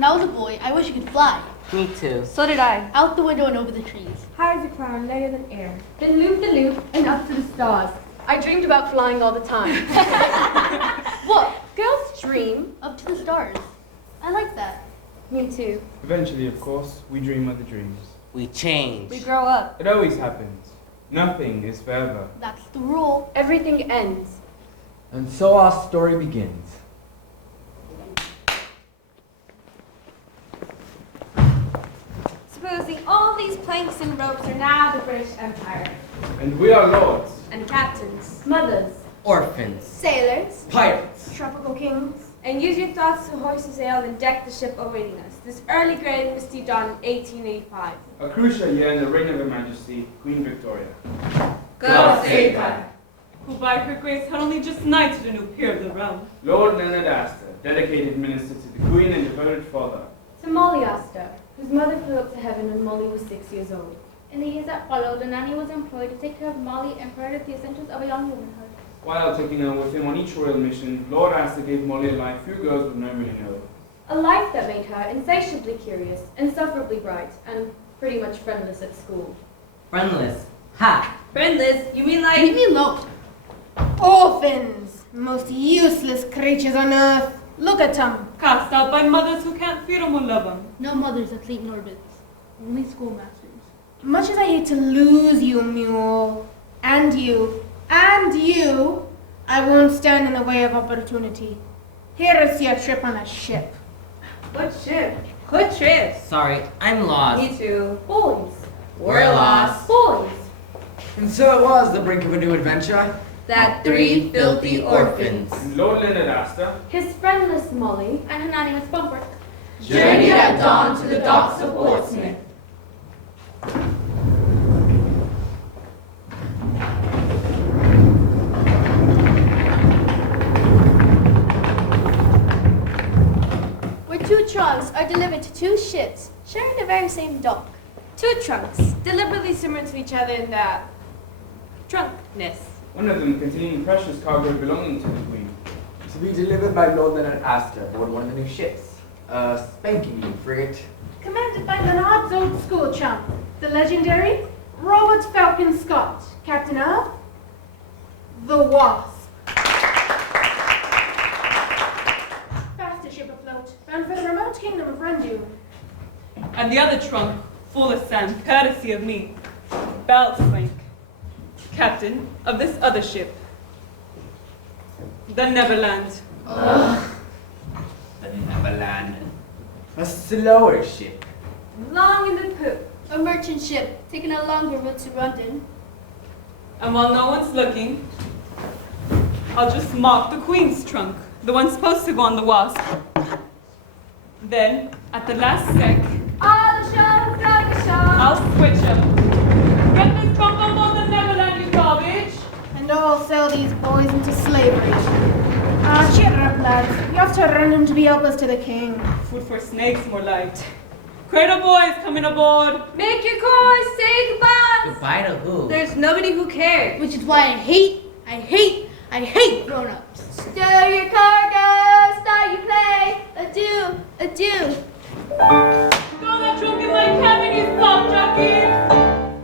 When I was a boy, I wish I could fly. Me too. So did I. Out the window and over the trees. High as a cloud, lighter than air. Then loop the loop and up to the stars. I dreamed about flying all the time. What? Girls dream? Up to the stars. I like that. Me too. Eventually, of course, we dream other dreams. We change. We grow up. It always happens. Nothing is forever. That's the rule. Everything ends. And so our story begins. Supposing all these planks and ropes are now the British Empire. And we are lords. And captains. Mothers. Orphans. Sailors. Pirates. Tropical kings. And use your thoughts to hoist the sail and deck the ship awaiting us. This early grey and misty dawn in 1885. A crucial year in the reign of Her Majesty, Queen Victoria. God save her. Who by her grace had only just knighted a new peer of the realm. Lord Leonard Astor, dedicated minister to the Queen and devoted father. To Molly Astor, whose mother flew up to heaven when Molly was 6 years old. In the years that followed, the nanny was employed to take care of Molly and further the essentials of a young womanhood. While taking her with him on each royal mission, Lord Astor gave Molly a life few girls would know really know. A life that made her insatiably curious, insufferably bright, and pretty much friendless at school. Friendless. Ha! Friendless? You mean Leave me alone. Orphans, most useless creatures on earth. Look at them. Cast out by mothers who can't feed them or love them. No mothers at St. Norbert's. Only schoolmasters. Much as I hate to lose you, mule, and you, I won't stand in the way of opportunity. Here is your trip on a ship. What ship? What trip? Sorry, I'm lost. Me too. Boys. We're lost. Boys. And so it was the brink of a new adventure. That Three filthy orphans. And Lord Leonard Astor, His friendless Molly. And her nanny was Bumper. Journeyed at dawn to the docks of Portsmouth. Where two trunks are delivered to two ships, sharing the very same dock. Two trunks, deliberately similar to each other in the trunkness. one of them containing precious cargo belonging to the Queen. To be delivered by Lord Leonard Astor aboard one of the new ships. A spanking new frigate. Commanded by Leonard's old school chum, the legendary Robert Falcon Scott, captain of the Wasp. Fastest ship afloat, bound for the remote kingdom of Rendu. And the other trunk, full of sand, courtesy of me, Balswank, captain of this other ship, the Neverland. The Neverland. A slower ship. Long in the poop. A merchant ship, taking a longer route to London. And while no one's looking, I'll just mock the Queen's trunk, the one supposed to go on the Wasp. Then, at the last sec, I'll switch him. Get this trunk on board the Neverland, you garbage! And I'll sell these boys into slavery. Cheer up, lads. You have to run them to be helpers to the king. Food for snakes, more like. Cradle boys coming aboard. Make your course, say goodbye. Goodbye to who? There's nobody who cares. Which is why I hate grown-ups. Stow your cargo, start your play. Adieu, adieu. Throw that trunk in my cabin, you soft jockey!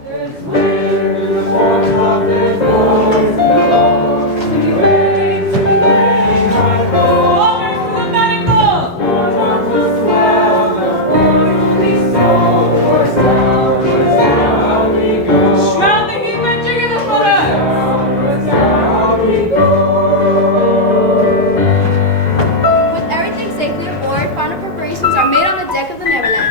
There's wind in the water, there's noise in the logs. To be waiting, to be laying my boat. Orders to the manacles! Water to swell, the boys will be sold. Force down we go. Shroud the heap and jigger the footer! Down we go. With everything safely aboard, final preparations are made on the deck of the Neverland.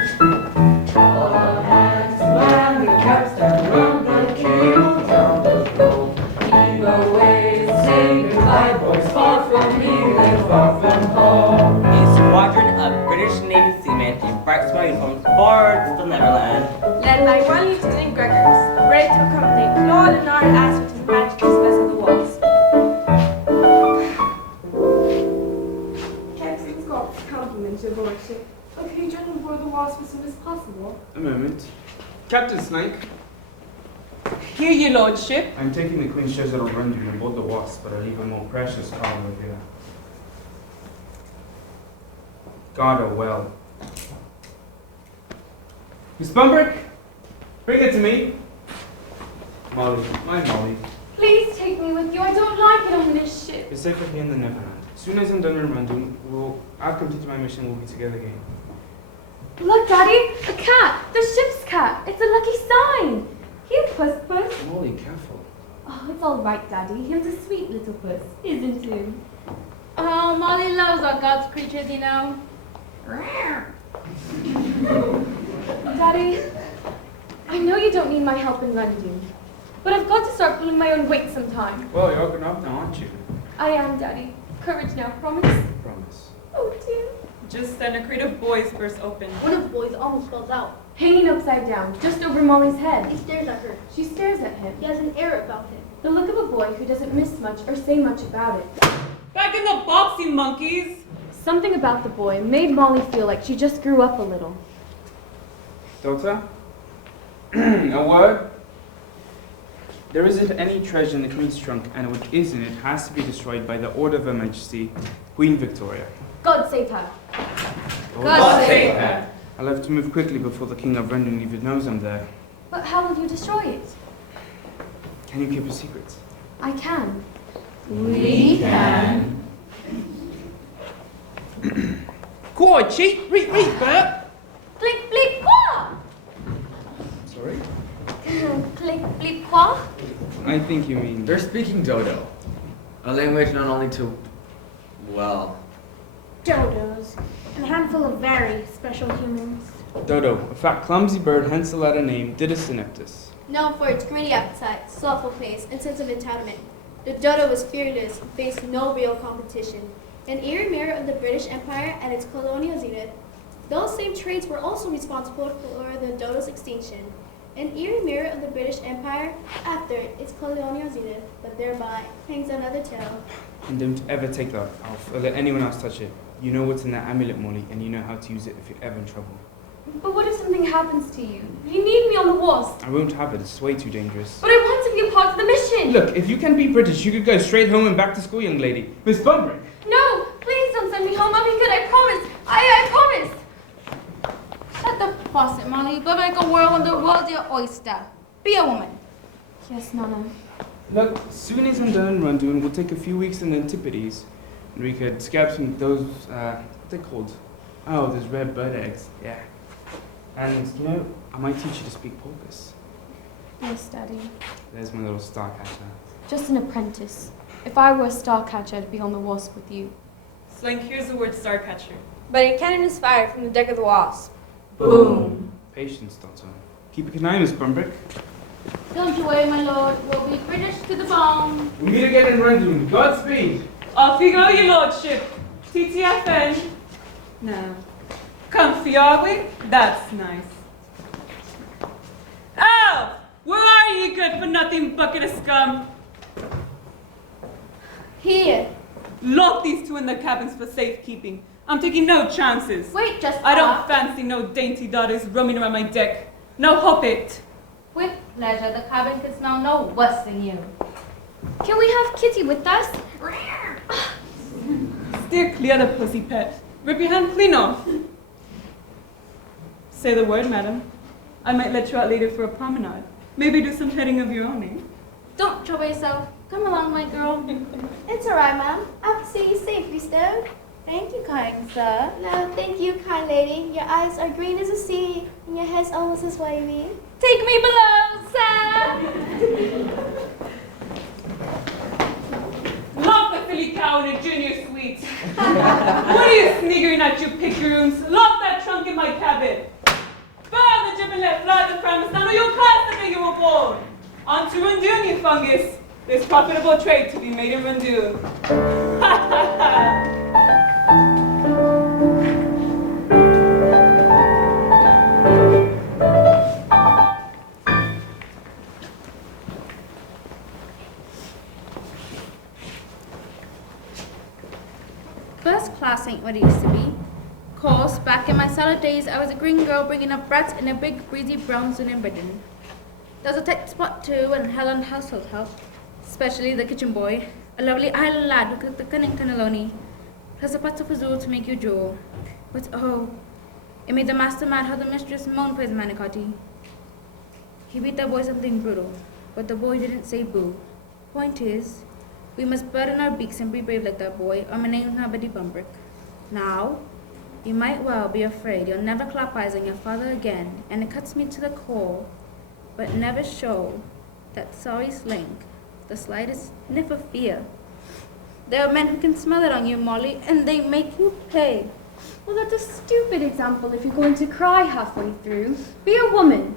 All hands man, the capstan run the cable down the rope. Heave away, say goodbye, boys, far from here and far from home. A squadron of British Navy seamen in bright square uniforms boards the Neverland. Led by one Lieutenant Gregors, ready to accompany Lord Leonard Astor to the Majesty's vessel the Wasp. Captain Scott's compliments your lordship. Okay, you join aboard the Wasp as soon as possible. A moment. Captain Snake, Here, your lordship. I'm taking the Queen's treasure on Rendu on board the Wasp, but I leave a more precious cargo here. Guard her well. Miss Bumbrick, bring it to me. Molly, my Molly. Please take me with you. I don't like it on this ship. You're safer here in the Neverland. As soon as I'm done in London, I've completed my mission, we'll be together again. Look, Daddy, a cat. The ship's cat. It's a lucky sign. Here, Puss Puss. Molly, careful. Oh, it's all right, Daddy. He's a sweet little puss, isn't he? Oh, Molly loves our God's creatures, you know. Daddy, I know you don't need my help in London, but I've got to start pulling my own weight sometime. Well, you're grown up now, aren't you? I am, Daddy. Courage now, promise? Promise. Oh, dear. Just then a crate of boys burst open. One of the boys almost falls out. Hanging upside down, just over Molly's head. He stares at her. She stares at him. He has an air about him. The look of a boy who doesn't miss much or say much about it. Back in the box, you monkeys! Something about the boy made Molly feel like she just grew up a little. Daughter? A word? There isn't any treasure in the Queen's trunk, and what is in it has to be destroyed by the order of Her Majesty, Queen Victoria. God save her. God save her! I'll have to move quickly before the King of London even knows I'm there. But how will you destroy it? Can you keep a secret? I can. We can. Go on, cheat! Read, Bert! Click, bleep, quoi? Sorry? Click, bleep, quoi? I think you mean... They're speaking Dodo, a language known only to, well, Dodos. And a handful of very special humans. Dodo, a fat, clumsy bird, hence the latter name, Didus ineptus. Known for its greedy appetite, slothful pace, and sense of entitlement, the dodo was fearless and faced no real competition. An eerie mirror of the British Empire at its colonial zenith, those same traits were also responsible for the dodo's extinction. An eerie mirror of the British Empire after its colonial zenith, but thereby hangs another tale. And don't ever take that off or let anyone else touch it. You know what's in that amulet, Molly, and you know how to use it if you're ever in trouble. But what if something happens to you? You need me on the wasp. I won't have it, it's way too dangerous. But I want to be a part of the mission. Look, if you can be British, you could go straight home and back to school, young lady. Miss Bumbrick! No, please don't send me home. I'll be good. I promise. I promise. Shut the faucet, Molly. Go make a whirlwind the world's your oyster. Be a woman. Yes, Nana. Look, soon as I'm done in Randoon, we'll take a few weeks in the Antipodes. And we could scab some of those, what are they called? Oh, those red bird eggs, yeah. And, you know, I might teach you to speak Porpoise. Yes, Daddy. There's my little Starcatcher. Just an apprentice. If I were a Starcatcher, I'd be on the wasp with you. Slank, here's the word Starcatcher. But a cannon is fired from the deck of the Wasp. Boom. Patience, Doctor. Keep a good eye, Miss Bumbrick. Don't you worry, my lord. We'll be British to the bone. We'll meet again in Randoon. Godspeed! Off you go, your lordship. TTFN. Now, comfy, are we? That's nice. Ow! Where are you, good for nothing bucket of scum? Here. Lock these two in the cabins for safekeeping. I'm taking no chances. Wait, just I don't fancy no dainty daughters roaming around my deck. No hop it. With pleasure. The cabin can smell no worse than you. Can we have Kitty with us? Steer clear the pussy pet. Rip your hand clean off. Say the word, madam. I might let you out later for a promenade. Maybe do some petting of your own, eh? Don't trouble yourself. Come along, my girl. It's all right, ma'am. I'll see you safely, Stone. Thank you, kind sir. No, thank you, kind lady. Your eyes are green as a sea, and your head's almost as wavy. Take me below, sir. Lock the filly cow in a junior suite. What are you sniggering at, you pickeroons? Lock that trunk in my cabin. Burn the jib and let fly the premise down, or you'll cast the day you were born. On to Randoon, you fungus. There's profitable trade to be made in Randoon. Ha ha ha. First class ain't what it used to be. Course, back in my salad days, I was a green girl bringing up brats in a big, breezy brown suit in Britain. There was a tight spot too, and hell on household help, especially the kitchen boy, a lovely island lad who cooked the cunning cannelloni, plus a pot of azul to make you drool. But oh, It made the master mad how the mistress moaned for his manicotti. He beat the boy something brutal, but the boy didn't say boo. Point is, we must burden our beaks and be brave like that boy, or my name's not Betty Bumbrick. Now, you might well be afraid you'll never clap eyes on your father again, and it cuts me to the core, but never show that sorry slink the slightest sniff of fear. There are men who can smell it on you, Molly, and they make you pay. Well, that's a stupid example if you're going to cry halfway through. Be a woman.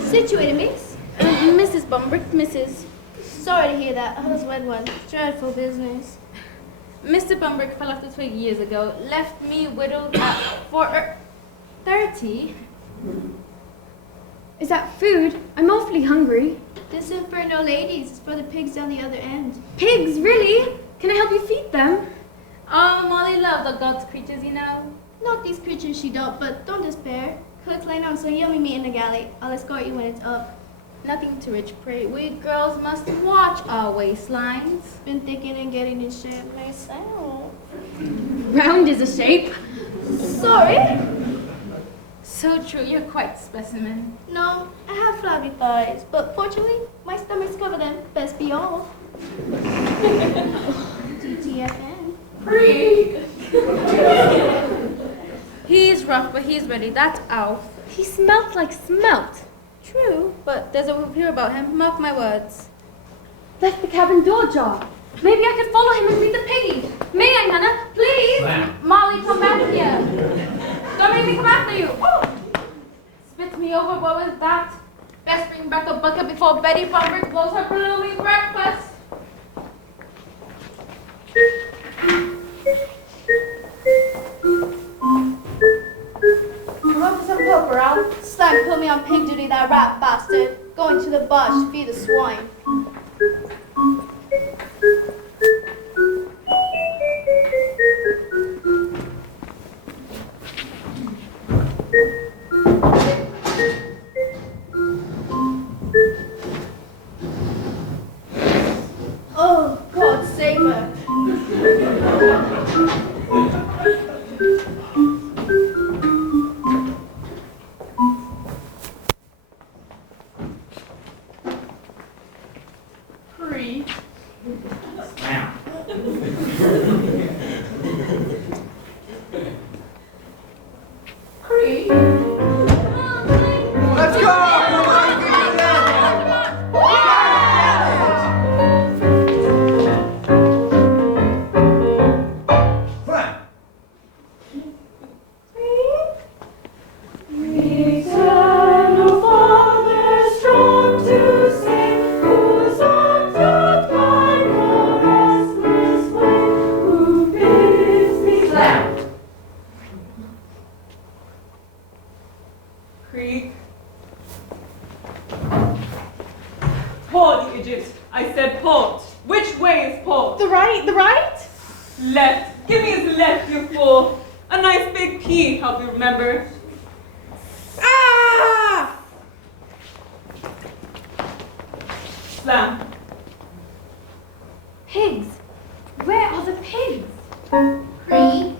Situated, miss? Mrs. Bumbrick, Mrs. Sorry to hear that. Husband one. Dreadful business. Mr. Bumbrick fell off the twig years ago, left me widowed at 30. Is that food? I'm awfully hungry. This isn't for no ladies. It's for the pigs down the other end. Pigs, really? Can I help you feed them? Oh, Molly loves the God's creatures, you know. Not these creatures she don't, but don't despair. Cook's laying on some yummy meat in the galley. I'll escort you when it's up. Nothing to rich prey. We girls must watch our waistlines. Been thinking and getting in shape myself. Round is a shape. Sorry? So true, you're quite specimen. No, I have flabby thighs, but fortunately, my stomach's covered them. Best be off. TTFN. He's rough, but he's ready. That's Alf. He smelt like smelt. True, but there's a review about him. Mark my words. Left the cabin door ajar. Maybe I could follow him and feed the piggies. May I, Nana? Please? Molly, come back here. Don't make me come after you. Oh. Spit me over. What was that? Best bring back a bucket before Betty Bumbrick blows her blooming breakfast. Run for some poker, Alf. Slag put me on pig duty, that rat bastard. Going to the bush to feed the swine. Oh, God save her. Let's go! Eternal Father, strong to save, whose arms doth guide the restless way, who bids me fly. Creek. Port, Egypt. I said port. Which way is port? The right, the right? Left. Give me his left, you fool. A nice big P, help you remember. Ah! Slam. Pigs. Where are the pigs? Cree.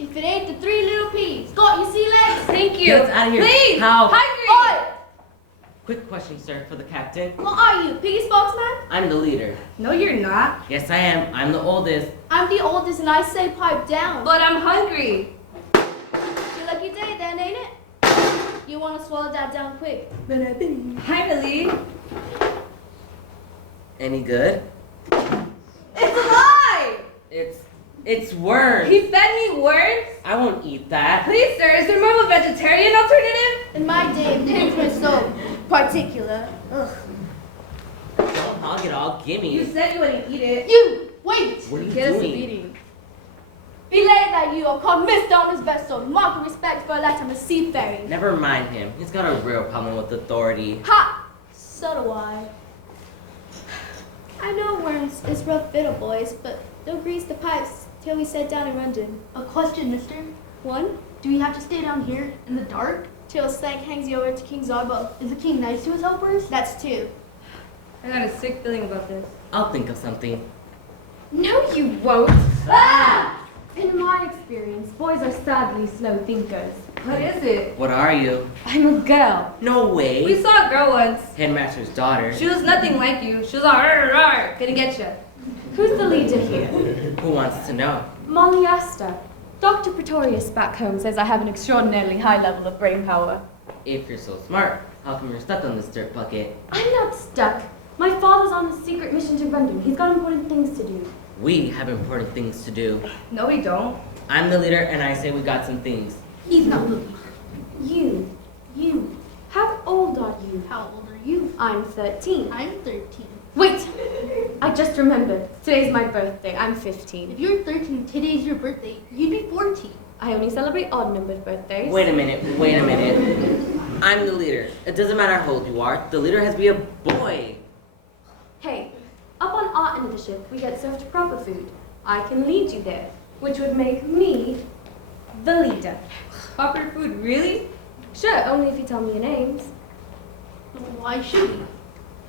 If it ain't the three little peas, got your sea legs? Thank you. Get out of here. Please. How? Hungry. Oi! Quick question, sir, for the captain. What are you, piggy spokesman? I'm the leader. No, you're not. Yes, I am. I'm the oldest. I'm the oldest and I say pipe down. But I'm hungry. Your lucky day then, ain't it? You wanna swallow that down quick. Hi, Billy. Any good? It's a lie. It's worms. He fed me worms. I won't eat that. Please, sir, is there more of a vegetarian alternative? In my day, pigs were so particular. Ugh. Don't hog it all. Gimme. You said you wouldn't eat it. You! Wait! What are you Get us a doing? beating. Belay that you are called Mr. on his vessel. Mark respect for a lifetime of seafaring. Never mind him. He's got a real problem with authority. Ha! So do I. I know Worms is rough fiddle, boys, but don't grease the pipes till we set down in London. A question, mister. One, Do we have to stay down here in the dark? till Stank hangs you over to King Zarbo. Is the king nice to his helpers? That's two. I got a sick feeling about this. I'll think of something. No, you won't. Ah! In my experience, boys are sadly slow thinkers. What is it? What are you? I'm a girl. No way. We saw a girl once. Headmaster's daughter. She was nothing like you. She was all "Arr, arr," gonna get you. Who's the leader here? Who wants to know? Molly Astor. Dr. Pretorius back home says I have an extraordinarily high level of brain power. If you're so smart, how come you're stuck on this dirt bucket? I'm not stuck. My father's on a secret mission to London. He's got important things to do. We have important things to do. No, we don't. I'm the leader and I say we got some things. He's not looking. You. How old are you? How old are you? I'm 13. I'm 13. Wait! I just remembered. Today's my birthday. I'm 15. If you're 13, today's your birthday, you'd be 14. I only celebrate odd-numbered birthdays. Wait a minute. I'm the leader. It doesn't matter how old you are. The leader has to be a boy. Hey, up on our end of the ship, we get served proper food. I can lead you there, which would make me the leader. Proper food, really? Sure, only if you tell me your names. Why should we?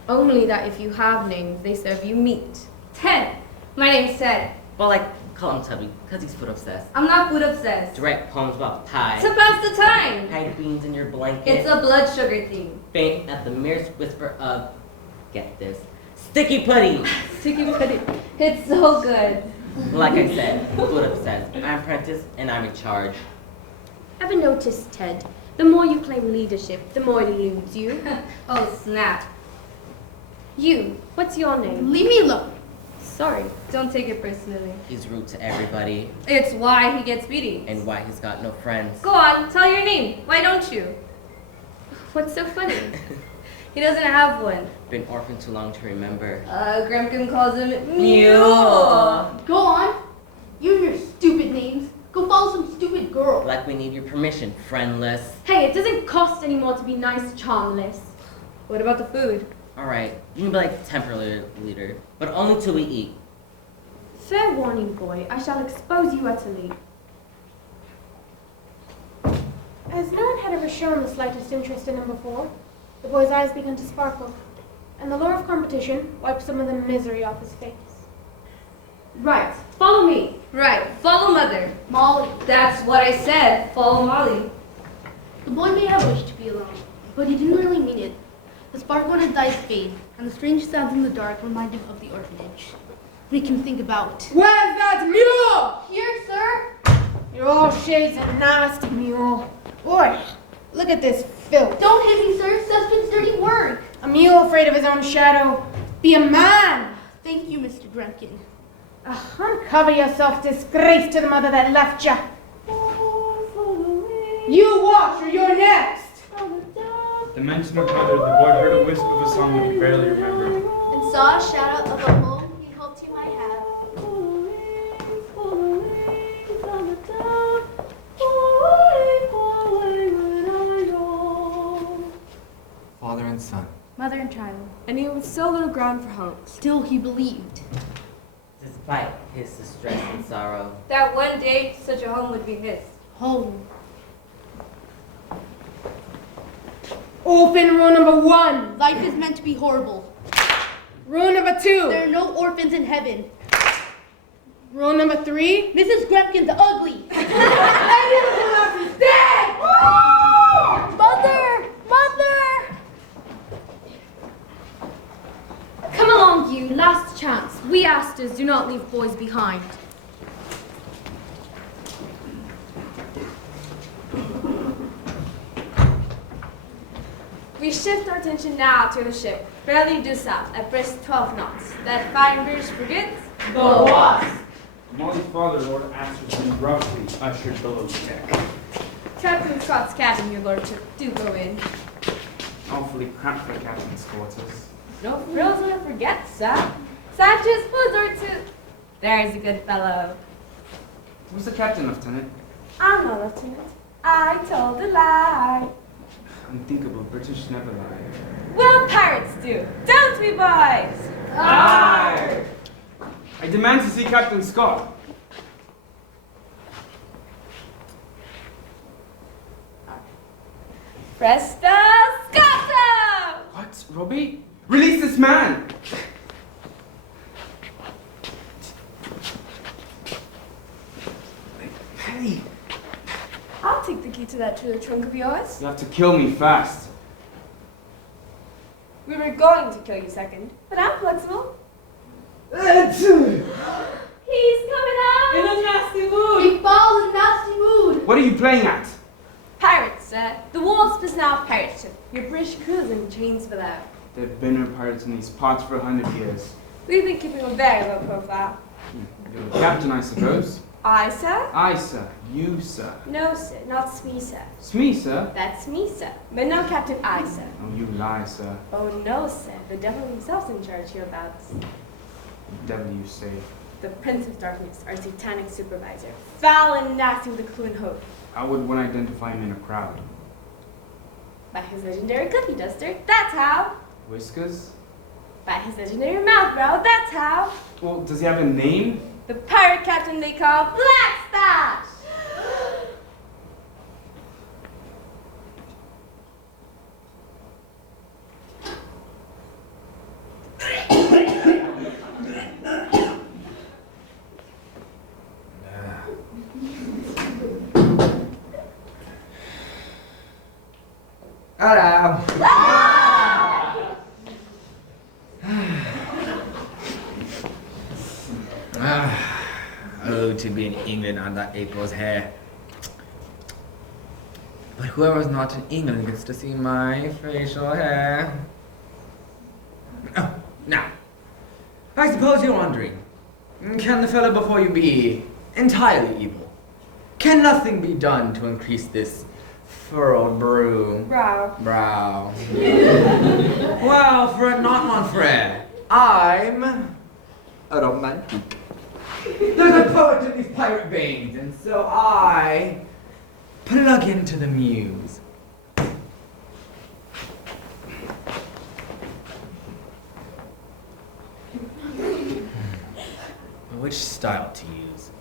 Only that if you have names, they serve you meat. Ted. My name's Ted. Well, I call him Tubby, because he's food obsessed. I'm not food obsessed. To write poems about pie. To pass the time. Hide beans in your blanket. It's a blood sugar thing. Faint at the merest whisper of, get this, sticky pudding. Sticky pudding. It's so good. Like I said, food obsessed. I'm apprentice and I'm in charge. Ever noticed, Ted? The more you claim leadership, the more it eludes you. Oh, snap. You, what's your name? Leave me alone. Sorry. Don't take it personally. He's rude to everybody It's why he gets beatings. and why he's got no friends. Go on, tell your name. Why don't you? What's so funny? He doesn't have one. Been orphaned too long to remember. Grumkin calls him Mule. Go on. You and your stupid names. Go follow some stupid girl. Like we need your permission, friendless. Hey, it doesn't cost any more to be nice, charmless. What about the food? Alright, you can be like temporary leader, but only till we eat. Fair warning, boy. I shall expose you utterly. As no one had ever shown the slightest interest in him before, the boy's eyes began to sparkle, and the lure of competition wiped some of the misery off his face. Right. Follow me. Right, follow Mother. Molly. That's what I said. Follow Molly. The boy may have wished to be alone, but he didn't really mean it. The sparkle in his eyes fade, and the strange sounds in the dark remind him of the orphanage. Make him think about. Where's that mule? Here, sir. You're all shades of nasty, mule. Boy, look at this filth. Don't hit me, sir. Cesspit's dirty work. A mule afraid of his own shadow. Be a man. Thank you, Mr. Dremkin. Uncover yourself, disgrace to the mother that left ya. You watch, or you're next. The mention of mother, the boy heard a wisp of a song that he barely remembered. And saw a shadow of a home he hoped he might have. Father and son. Mother and child. And he was so little ground for hope. Still, he believed. Despite his distress and sorrow. That one day, such a home would be his. Home. Open rule number 1. Life is meant to be horrible. Rule number 2. There are no orphans in heaven. Rule number 3. Mrs. Grempkin's ugly. Dead! Mother! Mother! Come along, you. Last chance. We Astors do not leave boys behind. We shift our attention now to the ship, barely due south at brisk 12 knots. That fine British frigate, The Wasp! Molly's father, Lord Astor's been roughly ushered below deck. Captain Scott's cabin, your lordship. Do go in. Awfully cramped for captain's quarters. No frills to forget, sir. Sanchez, foods or two. There's a good fellow. Who's the captain, Lieutenant? I'm not lieutenant. I told a lie. Unthinkable, British never lie. Well, pirates do. Don't we, boys? Aye! I demand to see Captain Scott. Presta Scotta! What, Robbie? Release this man! Hey! I'll take the key to that treasure trunk of yours. You have to kill me fast. We were going to kill you second, but I'm flexible. He's coming out! In a nasty mood. Big ball in a nasty mood. What are you playing at? Pirates, sir. The Wasp is now a pirate ship. Your British crew's in chains below. There have been no pirates in these parts for 100 years. We've been keeping a very low profile. You're the captain, I suppose. I, sir? I, sir. You, sir. No, sir. Not Smee, sir. Smee, sir. That's me, sir. But no Captain I, sir. Oh, you lie, sir. Oh, no, sir. The devil himself's in charge hereabouts. The devil, you say. The Prince of Darkness, our satanic supervisor. Foul and nasty with a clue and hope. How would one identify him in a crowd? By his legendary cookie duster, that's how. Whiskers? By his legendary mouth brow, that's how. Well, does he have a name? The pirate captain they call Black Stash. Hello. Oh, to be in England under April's hair. But whoever's not in England gets to see my facial hair. Oh, now, I suppose you're wondering, can the fellow before you be entirely evil? Can nothing be done to increase this furrowed brow? Well, Fred, not Manfred. I'm a romantic. There's a poet in these pirate veins, and so I plug into the muse. Which style to use?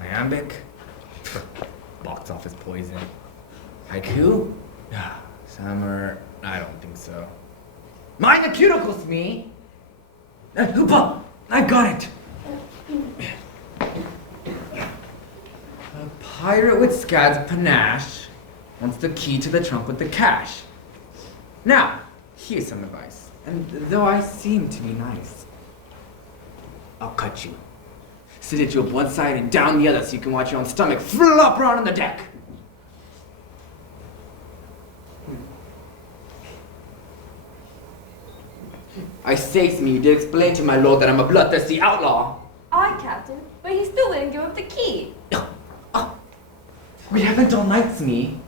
Iambic? Box office poison. Haiku? Summer? I don't think so. Mind the cuticles, me! Hoopa! I got it! A pirate with Scad's panache wants the key to the trunk with the cash. Now, here's some advice. And though I seem to be nice, I'll cut you. Sit at your blood side and down the other so you can watch your own stomach flop around on the deck. I say to me, you did explain to my lord that I'm a bloodthirsty outlaw. Aye, Captain, but he still wouldn't give up the key. We haven't all night, Smee.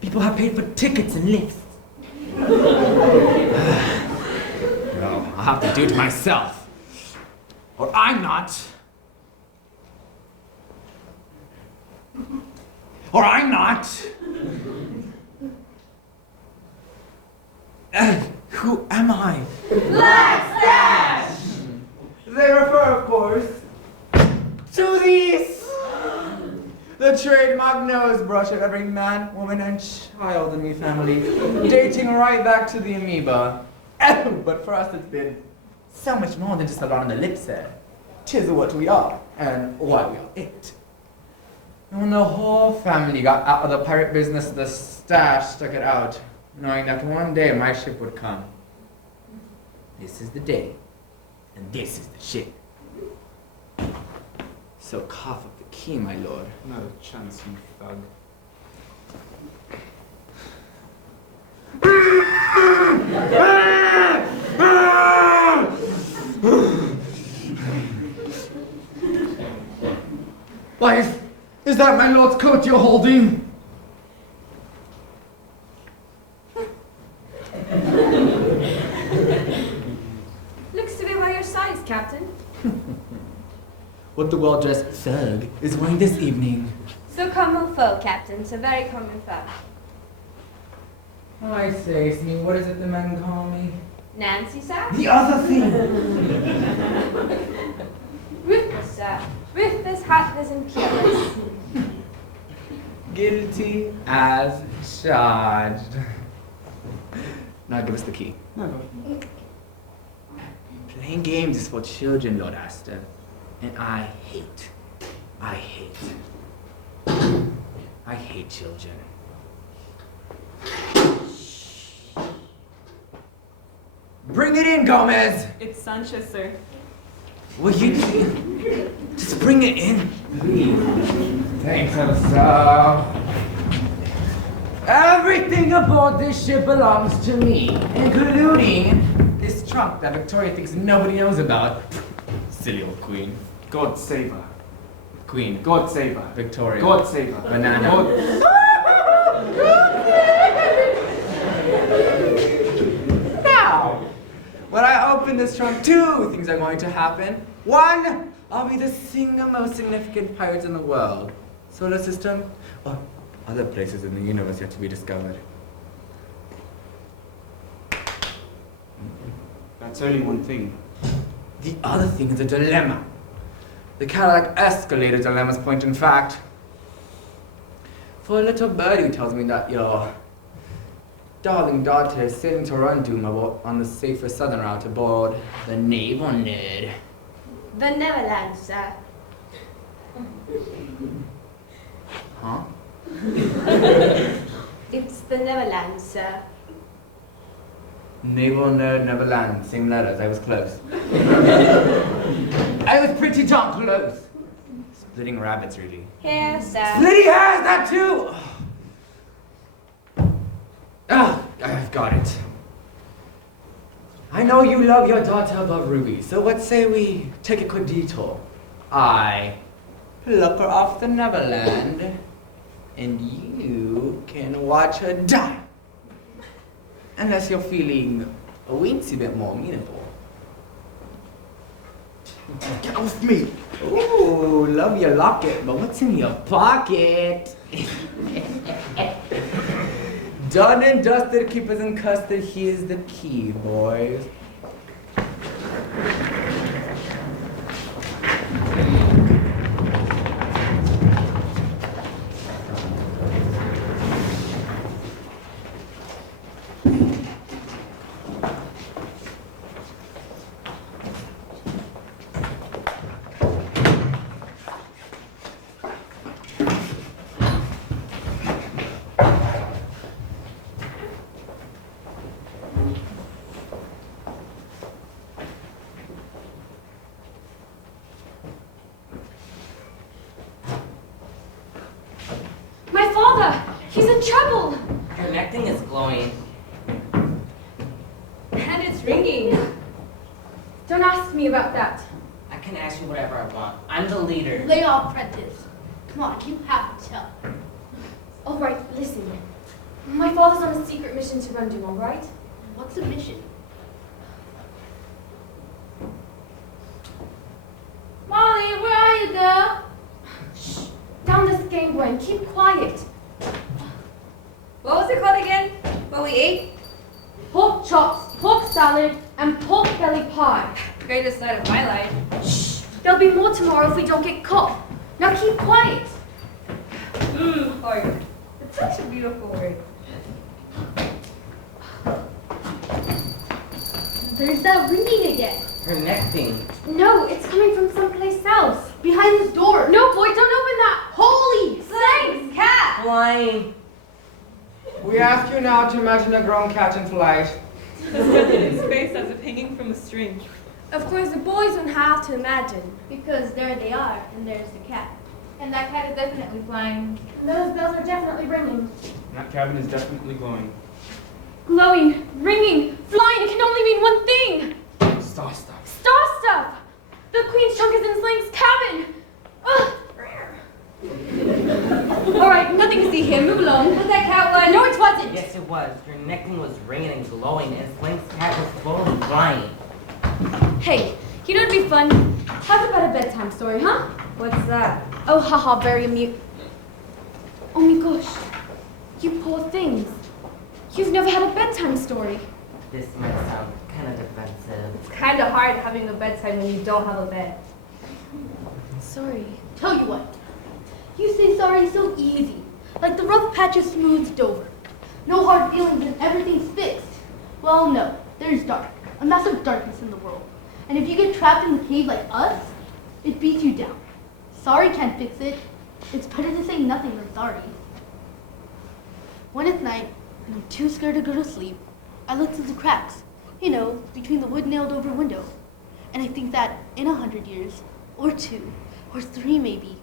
People have paid for tickets and lifts. No, I'll have to do it myself. Or I'm not. Or I'm not. Who am I? Black Stash! They refer, of course, to these. The trademark nose brush of every man, woman, and child in me family, dating right back to the amoeba. But for us, it's been so much more than just a lot on the lips there. 'Tis what we are, and why we are it. And when the whole family got out of the pirate business, the stash stuck it out, knowing that one day my ship would come. This is the day, and this is the ship. So cough up the key, my lord. Not a chance, you thug. Why, is that my lord's coat you're holding? Looks to be by your size, Captain. What the well-dressed thug is wearing this evening. So comme il faut, Captain, so very comme il faut. I say, Smee, what is it the men call me? Nancy, sir? The other thing. Rufus, sir. Rufus hatless and careless. Guilty as charged. Now give us the key. Playing games is for children, Lord Astor. And I hate children. Bring it in, Gomez! It's Sanchez, sir. Will you just bring it in, please? Thanks, Elsa. Everything aboard this ship belongs to me, including this trunk that Victoria thinks nobody knows about. Silly old queen. God save her. Queen. God save her. Victoria. God save her. Banana. God. Now, when I open this trunk, two things are going to happen. One, I'll be the single most significant pirate in the world. Solar system, or other places in the universe yet to be discovered. That's only one thing. The other thing is a dilemma. The Cadillac escalator dilemma's point in fact. For a little bird who tells me that your darling daughter is sailing to Rundoon on the safer southern route aboard the Naval Ned. The Neverland, sir. Huh? It's the Neverland, sir. Naval Nerd, Neverland, same letters, I was close. I was pretty darn close. Splitting rabbits, really. Here, sir. Splitty has that too! Ah, I've got it. I know you love your daughter above Ruby, so let's say we take a quick detour. I pluck her off the Neverland, and you can watch her die. Unless you're feeling a weensy bit more amenable. Get off me! Ooh, love your locket, but what's in your pocket? Done and dusted, keepers in custard, here's the key, boys. My father! He's in trouble! Your necking is glowing. And it's ringing. Don't ask me about that. I can ask you whatever I want. I'm the leader. Lay off, Prentice. Come on, you have to tell. All right, listen. My father's on a secret mission to Rundoon, all right? What's the mission? Molly, where are you, girl? Shh. Down this Game Boy and keep quiet. What was it called again? What we ate? Pork chops, pork salad, and pork belly pie. Greatest night of my life. Shh. There'll be more tomorrow if we don't get caught. Now keep quiet. Pork. It's such a beautiful word. There's that ringing again. Her neck thing. No, it's coming from someplace else. Behind this door. No, boy, don't open that. Holy Thanks, cat! Flying. We ask you now to imagine a grown cat in flight. In his face as if hanging from a string. Of course, the boys don't have to imagine. Because there they are, and there's the cat. And that cat is definitely flying. Those bells are definitely ringing. That cabin is definitely glowing. Glowing, ringing, flying. It can only mean one thing. Star stuff. Star stuff. The Queen's trunk is in Sling's cabin. Ugh. All right, nothing to see here. Move along. But that cat was... No, it wasn't. Yes, it was. Your necking was ringing and glowing, and Slink's cat was slowly flying. Hey, you know it'd be fun? How's about a bedtime story, huh? What's that? Oh, haha, very amusing. Oh my gosh, you poor things. You've never had a bedtime story. this might sound kind of defensive. It's kind of hard having a bedside when you don't have a bed. Sorry. Tell you what. You say sorry so easy. Like the rough patch is smoothed over. No hard feelings and everything's fixed. Well, no. There's dark. A massive darkness in the world. And if you get trapped in the cave like us, it beats you down. Sorry can't fix it. It's better to say nothing than sorry. When it's night, and I'm too scared to go to sleep, I look through the cracks, between the wood nailed over window. And I think that in 100 years, or 2, or 3 maybe,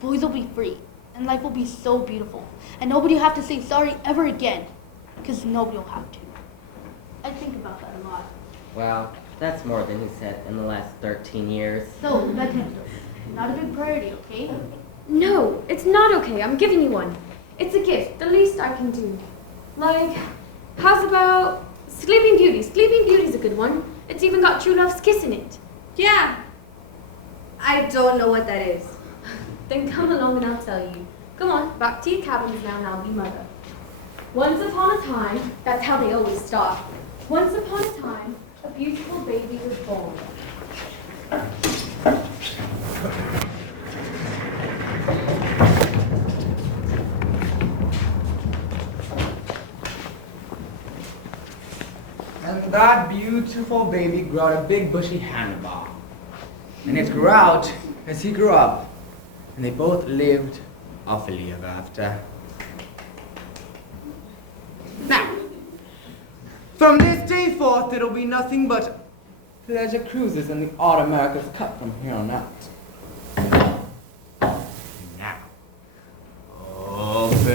boys will be free, and life will be so beautiful, and nobody will have to say sorry ever again, because nobody will have to. I think about that a lot. Well, that's more than he said in the last 13 years. So, bedtime stories. Not a big priority, okay? No, it's not okay. I'm giving you one. It's a gift, the least I can do. Like, how's about Sleeping Beauty? Sleeping Beauty's a good one. It's even got True Love's kiss in it. Yeah. I don't know what that is. Then come along and I'll tell you. Come on, back to your cabins now and I'll be mother. Once upon a time, that's how they always start. Once upon a time, a beautiful baby was born. And that beautiful baby grew out a big bushy handlebar. And it grew out as he grew up. And they both lived happily ever after. Now, from this day forth, it'll be nothing but pleasure cruises in the Odd America's Cup from here on out. Now, open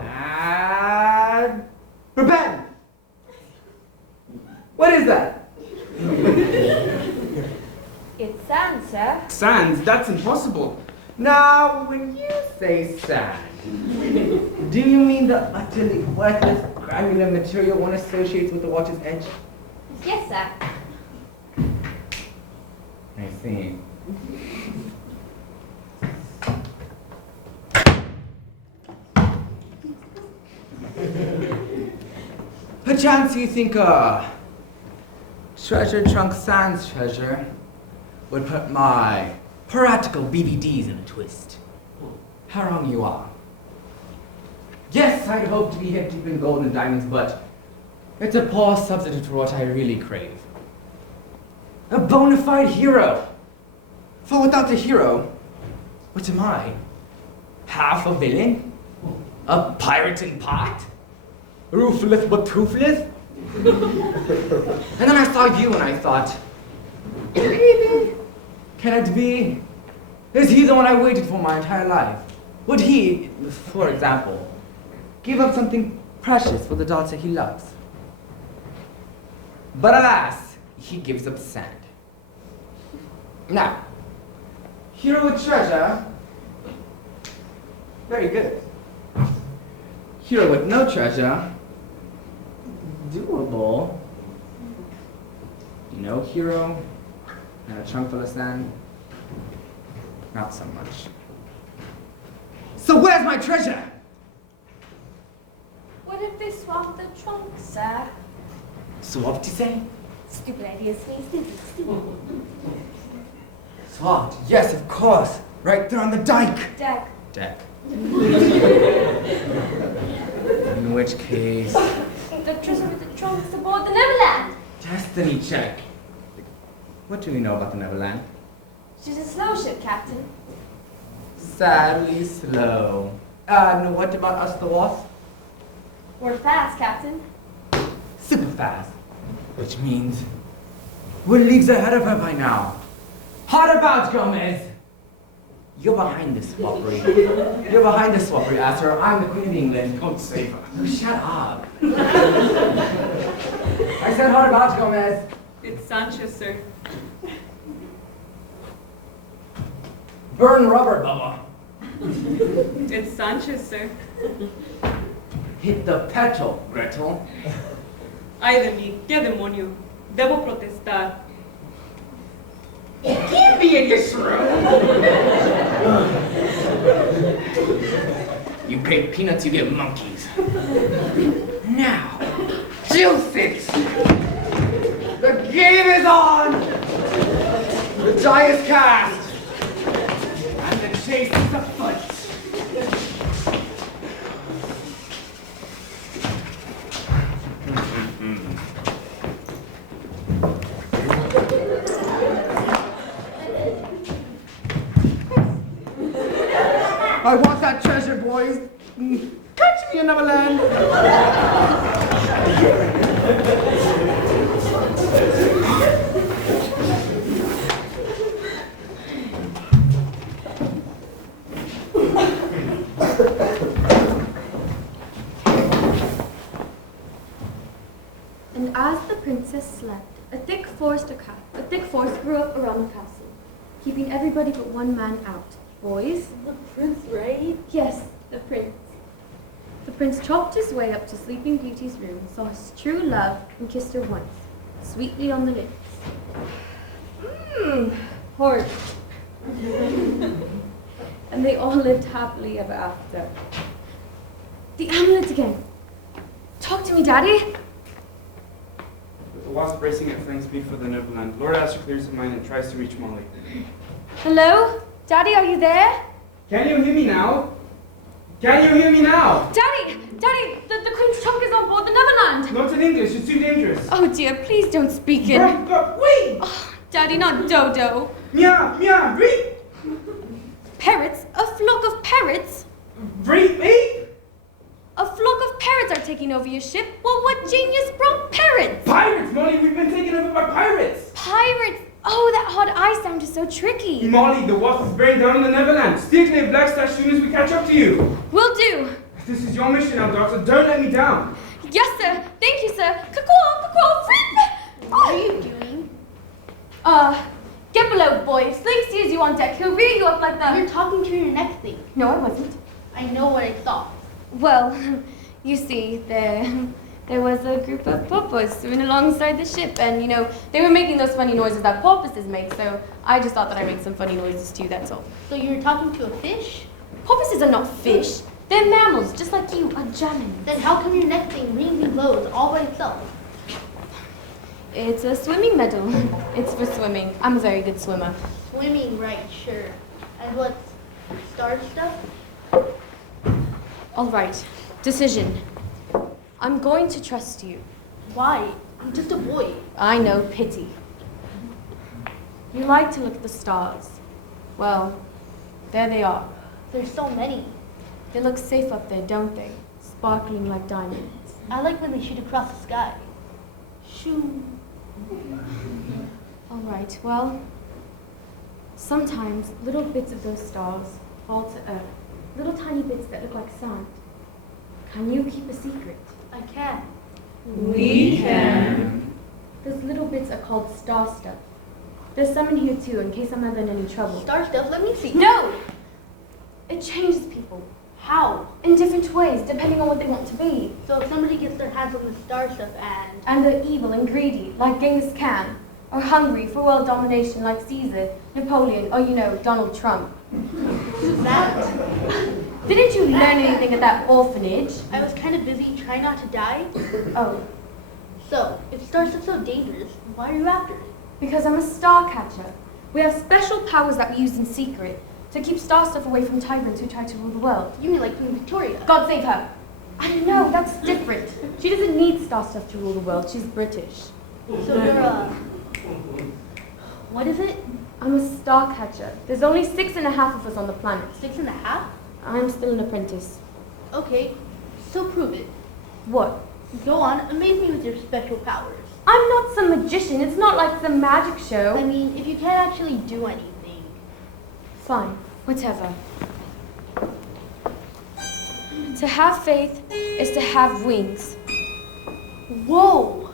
and prepare. What is that? It's sand, sir. Sand? That's impossible. Now, when you say sand, do you mean the utterly worthless granular material one associates with the water's edge? Yes, sir. I see. Perchance you think a treasure trunk sans treasure would put my piratical BBDs in a twist. How wrong you are. Yes, I'd hope to be hip deep in gold and diamonds, but it's a poor substitute for what I really crave. A bona fide hero. For without a hero, what am I? Half a villain? A pirate in pot? Roofless but toothless? And then I saw you and I thought, maybe, can it be? Is he the one I waited for my entire life? Would he, for example, give up something precious for the daughter he loves? But alas, he gives up sand. Now, hero with treasure, very good. Hero with no treasure, doable. No hero, and a trunk full of sand, not so much. So where's my treasure? What if they swap the trunk, sir? Swapped, you say? Stupid idea, stupid. Swapped, yes, of course. Right there on the dike. Deck. Deck. In which case... The treasure with the trunk is aboard the Neverland. Destiny check. What do we know about the Neverland? She's a slow ship, Captain. Sadly slow. And what about us, the Wasp? We're fast, Captain. Super fast. Which means we're leagues ahead of her by now. Hard about, Gomez! You're behind this swappery. You're behind this swappery, Asher. I'm the Queen of England. Don't save her. Oh, shut up. I said hard about, Gomez. It's Sanchez, sir. Burn rubber, Bubba. It's Sanchez, sir. Hit the petrol, Gretel. Ay de mí, qué demonio. Debo protestar. Give me in your shroom! You break peanuts, you get monkeys. Now, juice it! The game is on! The die is cast! And the chase is afoot! I want that treasure, boys! Catch me in Neverland! And as the princess slept, a thick forest grew up around the castle, keeping everybody but one man out. Boys? The prince, right? Yes, the prince. The prince chopped his way up to Sleeping Beauty's room, saw his true love, and kissed her once, sweetly on the lips. Horrid. And they all lived happily ever after. The amulet again. Talk to me, Daddy. With the wasp racing at flame speed for the Neverland, Lord Astor clears his mind and tries to reach Molly. Hello? Daddy, are you there? Can you hear me now? Can you hear me now? Daddy! Daddy! The Queen's trunk is on board the Neverland! Not in English, it's too dangerous. Oh dear, please don't speak it. Wait! Oh, Daddy, not Dodo. Meow, meow, read! Parrots? A flock of parrots? Read me! A flock of parrots are taking over your ship? Well, what genius brought parrots? Pirates, Molly! We've been taken over by pirates! Pirates? Oh, that hard I sound is so tricky. Molly, the wasp is bearing down on the Neverland. Steer clear of Blackstash as soon as we catch up to you. Will do. This is your mission now, Doctor. Don't let me down. Yes, sir. Thank you, sir. Cacaw, freak! What are you doing? Get below, boy. Slink sees you on deck. He'll rear you up like You're the... talking to your neck thing. No, I wasn't. I know what I thought. Well, you see, there was a group of porpoises swimming alongside the ship, and, you know, they were making those funny noises that porpoises make, so I just thought that I'd make some funny noises too, that's all. So you're talking to a fish? Porpoises are not fish. They're mammals, just like you, are German. Then how come your neck thing rings and glows all by itself? It's a swimming medal. It's for swimming. I'm a very good swimmer. Swimming, right, sure. And what's star stuff? All right, decision. I'm going to trust you. Why? I'm just a boy. I know, pity. You like to look at the stars. Well, there they are. There's so many. They look safe up there, don't they? Sparkling like diamonds. I like when they shoot across the sky. Shoo. All right, well, sometimes little bits of those stars fall to earth. Little tiny bits that look like sand. Can you keep a secret? I can. We can. Those little bits are called star stuff. There's some in here too, in case I'm ever in any trouble. Star stuff, let me see. No! It changes people. How? In different ways, depending on what they want to be. So if somebody gets their hands on the star stuff And they're evil and greedy, like Genghis Khan. Or hungry for world domination, like Caesar, Napoleon, or, you know, Donald Trump. that, Didn't you learn anything at that orphanage? I was kind of busy trying not to die. Oh, So, if star stuff's so dangerous, why are you after it? because I'm a Starcatcher. We have special powers that we use in secret to keep star stuff away from tyrants who try to rule the world. You mean like Queen Victoria? God save her. I don't know, that's different. She doesn't need star stuff to rule the world. She's British. So you're what is it? I'm a Starcatcher. There's only 6.5 of us on the planet. 6.5? I'm still an apprentice. Okay, so prove it. What? Go on, amaze me with your special powers. I'm not some magician. It's not like some magic show. I mean, if you can't actually do anything. Fine, whatever. To have faith is to have wings. Whoa!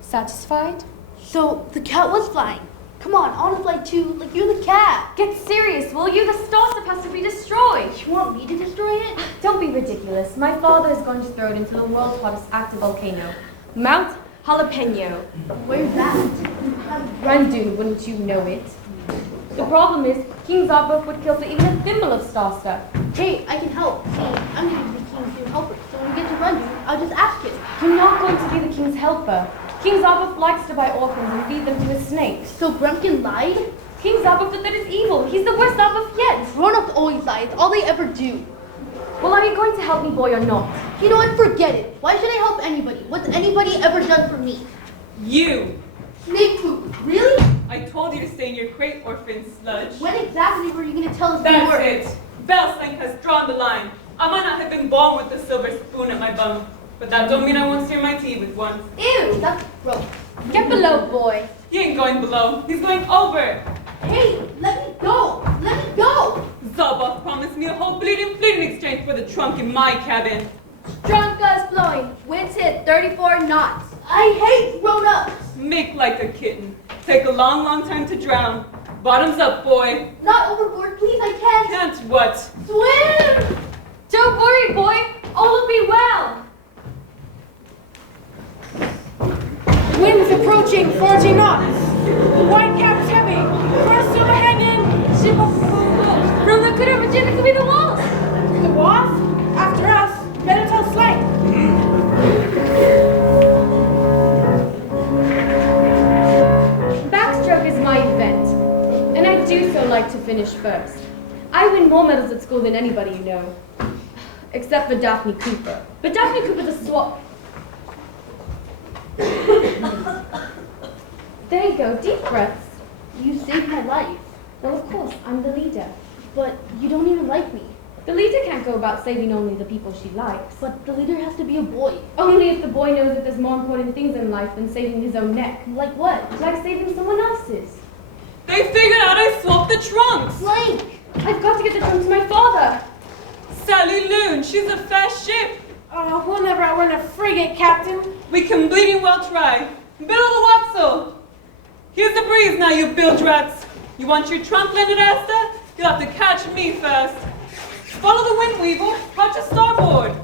Satisfied? So the cat was flying. Come on, I want to fly too, like you're the cat. Get serious, will you? The star stuff has to be destroyed. You want me to destroy it? Don't be ridiculous. My father is going to throw it into the world's hottest active volcano, Mount Jalapeno. Where's that? Randoon, wouldn't you know it? The problem is, King Zarbuk would kill for even a thimble of star stuff. Hey, I can help. See, I'm going to be the king's new helper. So when we get to Rundoon, I'll just ask him. You're not going to be the king's helper. King Zabuth likes to buy orphans and feed them to his snakes. So Grumpkin lied? King Zabuth that is evil. He's the worst Zabuth yet. Grown-ups always lie. It's all they ever do. Well, are you going to help me, boy, or not? You know what? Forget it. Why should I help anybody? What's anybody ever done for me? You! Snake poop. Really? I told you to stay in your crate, orphan sludge. When exactly were you going to tell us we That's were? it. Bellslang has drawn the line. I might not have been born with a silver spoon at my bum, but that don't mean I won't stir my tea with one. Ew, that's gross. Get below, boy. He ain't going below. He's going over. Hey, let me go. Let me go. Zabuth promised me a whole bleeding fleet in exchange for the trunk in my cabin. Strong gusts blowing. Winds hit 34 knots. I hate grown-ups. Make like a kitten. Take a long, long time to drown. Bottoms up, boy. Not overboard, please. I can't. Can't what? Swim. Don't worry, boy. All will be well. Winds approaching 40 knots. White caps heavy. Crest overhanging. Ship of From the cutter, Virginia to be the walls. the wasp. After us. Better tell Slate. Backstroke is my event, and I do so like to finish first. I win more medals at school than anybody you know. Except for Daphne Cooper. But Daphne Cooper's a swap. There you go, deep breaths. You saved my life. Well, of course, I'm the leader. But you don't even like me. The leader can't go about saving only the people she likes. But the leader has to be a boy. Only if the boy knows that there's more important things in life than saving his own neck. Like what? Like saving someone else's. They figured out I swapped the trunks. Flank! I've got to get the trunk to my father. Sally Loon, she's a fast ship. Oh, we'll never outrun a frigate, Captain. We can bleeding well try. Bill the Watzel. Here's the breeze now, you bilge rats. You want your trunk landed, Asta? You'll have to catch me first. Follow the wind, Weevil. Watch your starboard.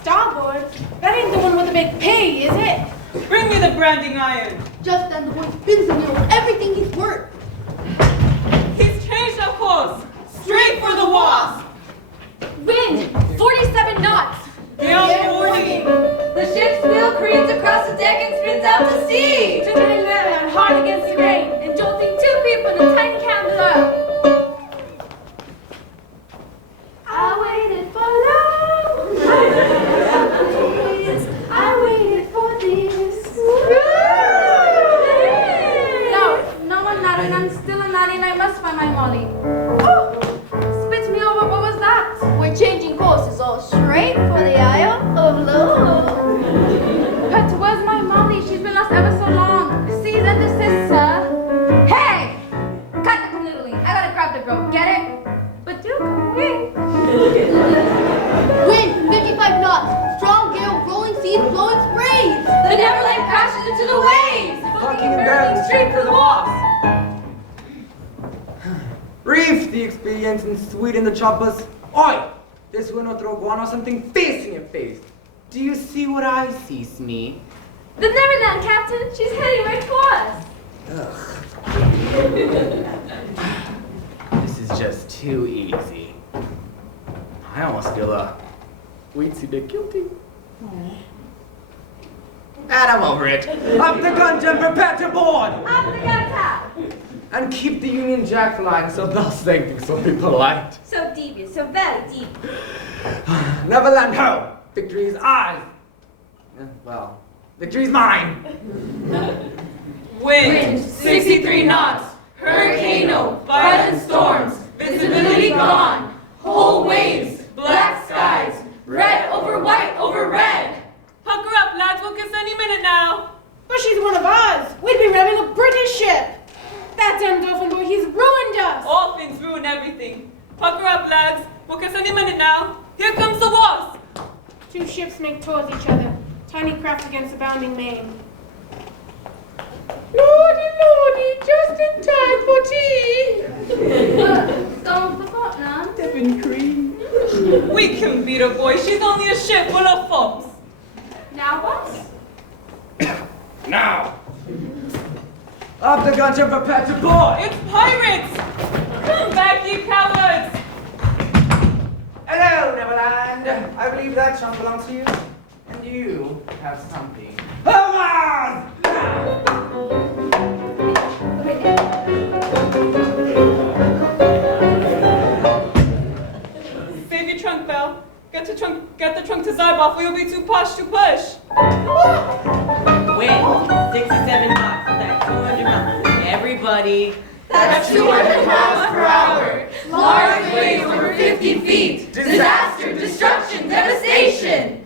Starboard? That ain't the one with the big P, is it? Bring me the branding iron. Just then the boy spins the wheel with everything he's worth. He's changed our course. Straight for the wasp. Wind, 47 knots. Beyond 40. The ship's wheel careens across the deck and spins out to sea. Turning level and hard against the grain, and jolting 2 people in a tiny can below. I waited for love. I waited for this. No one nodded. I'm still a naughty and I must find my Molly. Oh, spits me over. What was that? We're changing courses all straight for the Isle of Love. But where's my Molly? She's been lost ever so long. Cease and desist, sir. Hey! Cut the canoodling. I gotta grab the rope. Get it? But do come away. Wind, 55 knots. Strong gale, rolling seas, blowing sprays. The Neverland crashes into the waves. Fucking barreling straight for the wasp. Reef the experience and sweeten the choppers. Oi! This will not throw guano something face in your face. Do you see what I see, Smee? The Neverland, Captain. She's heading right for us. This is just too easy. I almost feel a weetsy bit guilty. And I'm over it. Up the gun and prepare to board! Up the gun tap. And keep the Union Jack flying so thus thinking so be polite. So devious, so very deep. Neverland ho! Victory's ours! Well, victory's mine! Wind, 63 knots. Hurricane-o, violent storms. Visibility gone. Whole waves, black skies. Red over white over red. Pucker up, lads. We'll kiss any minute now. But she's one of ours. We'd be revving a British ship. That damn dolphin boy, he's ruined us. All things ruin everything. Pucker up, lads. We'll kiss any minute now. Here comes the wasp. 2 ships make towards each other. Tiny craft against a bounding main. Lordy, lordy, just in time for tea. Don't forget, Nan. Devon cream. We can beat her, boy. She's only a ship full of folks. Now what? Now! Up the gun and prepare to board! It's pirates! Come back, you cowards! Neverland. I believe that trunk belongs to you. And you have something. Hamas! Save your trunk, Belle. Get the trunk to Zybov, or you'll be too posh to push. Wind, 67 knots, that's 200 miles. Everybody. That's 200 miles per hour. Large waves over 50 feet. Disaster, destruction, devastation.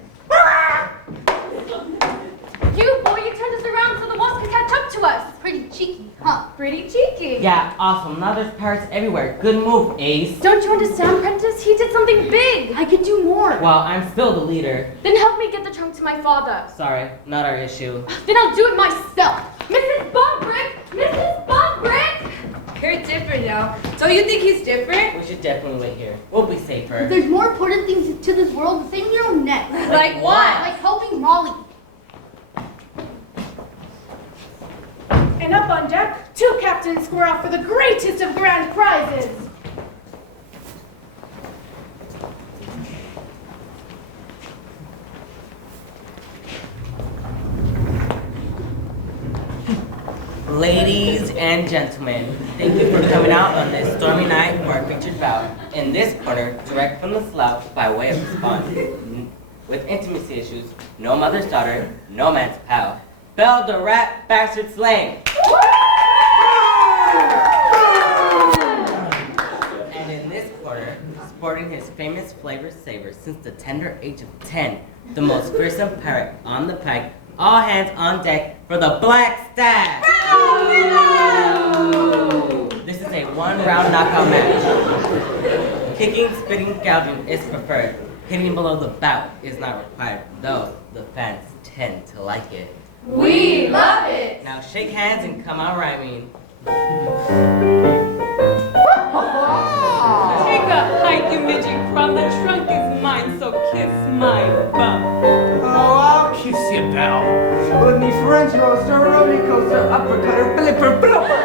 You, boy, you turned us around so the wasp could catch up to us. Pretty cheeky, huh? Pretty cheeky. Yeah, awesome. Now there's pirates everywhere. Good move, Ace. Don't you understand, Prentice? He did something big. I could do more. Well, I'm still the leader. Then help me get the trunk to my father. Sorry, not our issue. Then I'll do it myself. Mrs. Bumbrick! Mrs. Bumbrick! You're different now. Don't you think he's different? We should definitely wait here. We'll be safer. There's more important things to this world, saving your own neck. Like what? Like helping Molly. And up on deck, 2 captains square off for the greatest of grand prizes. Ladies and gentlemen, thank you for coming out on this stormy night for our featured bout. In this corner, direct from the slough by way of response, with intimacy issues, no mother's daughter, no man's pal, Belle the Rat Bastard Slang. And in this corner, sporting his famous flavor saver since the tender age of 10, the most fearsome pirate on the pike, all hands on deck for the Black Stag. This is a 1-round knockout match. Kicking, spitting, gouging is preferred. Hitting below the bout is not required, though the fans tend to like it. We love it. Now shake hands and come out rhyming. Take a hike, you midget crumb. The trunk is mine, so kiss my bum. Oh, I'll kiss you, Belle. With me French roaster, roller coaster, uppercutter, flipper, blooper.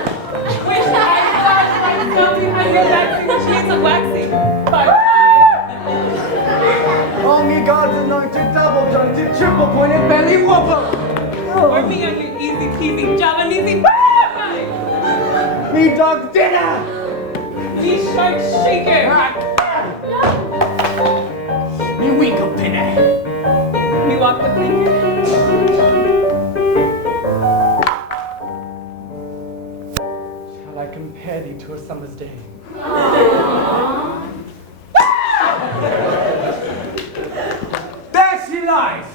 Wish I started myself behind your waxing sheets of waxing. Bye. Oh, me God's anointed, double jointed, triple pointed belly whopper. Or me on your easy peasy Javanese bye. Me dog dinner. Me shark shaker. Me winkle pinner. Me walk the finger. Shall I compare thee to a summer's day? There she lies!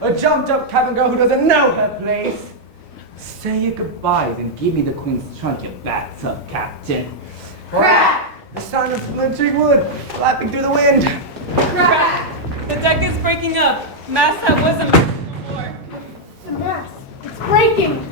A jumped-up cabin girl who doesn't know her place. Say your goodbyes and give me the queen's trunk, you bathtub captain. Crack! The sound of splintering wood flapping through the wind. Crack! The deck is breaking up. Mast that wasn't before. The mast, it's breaking.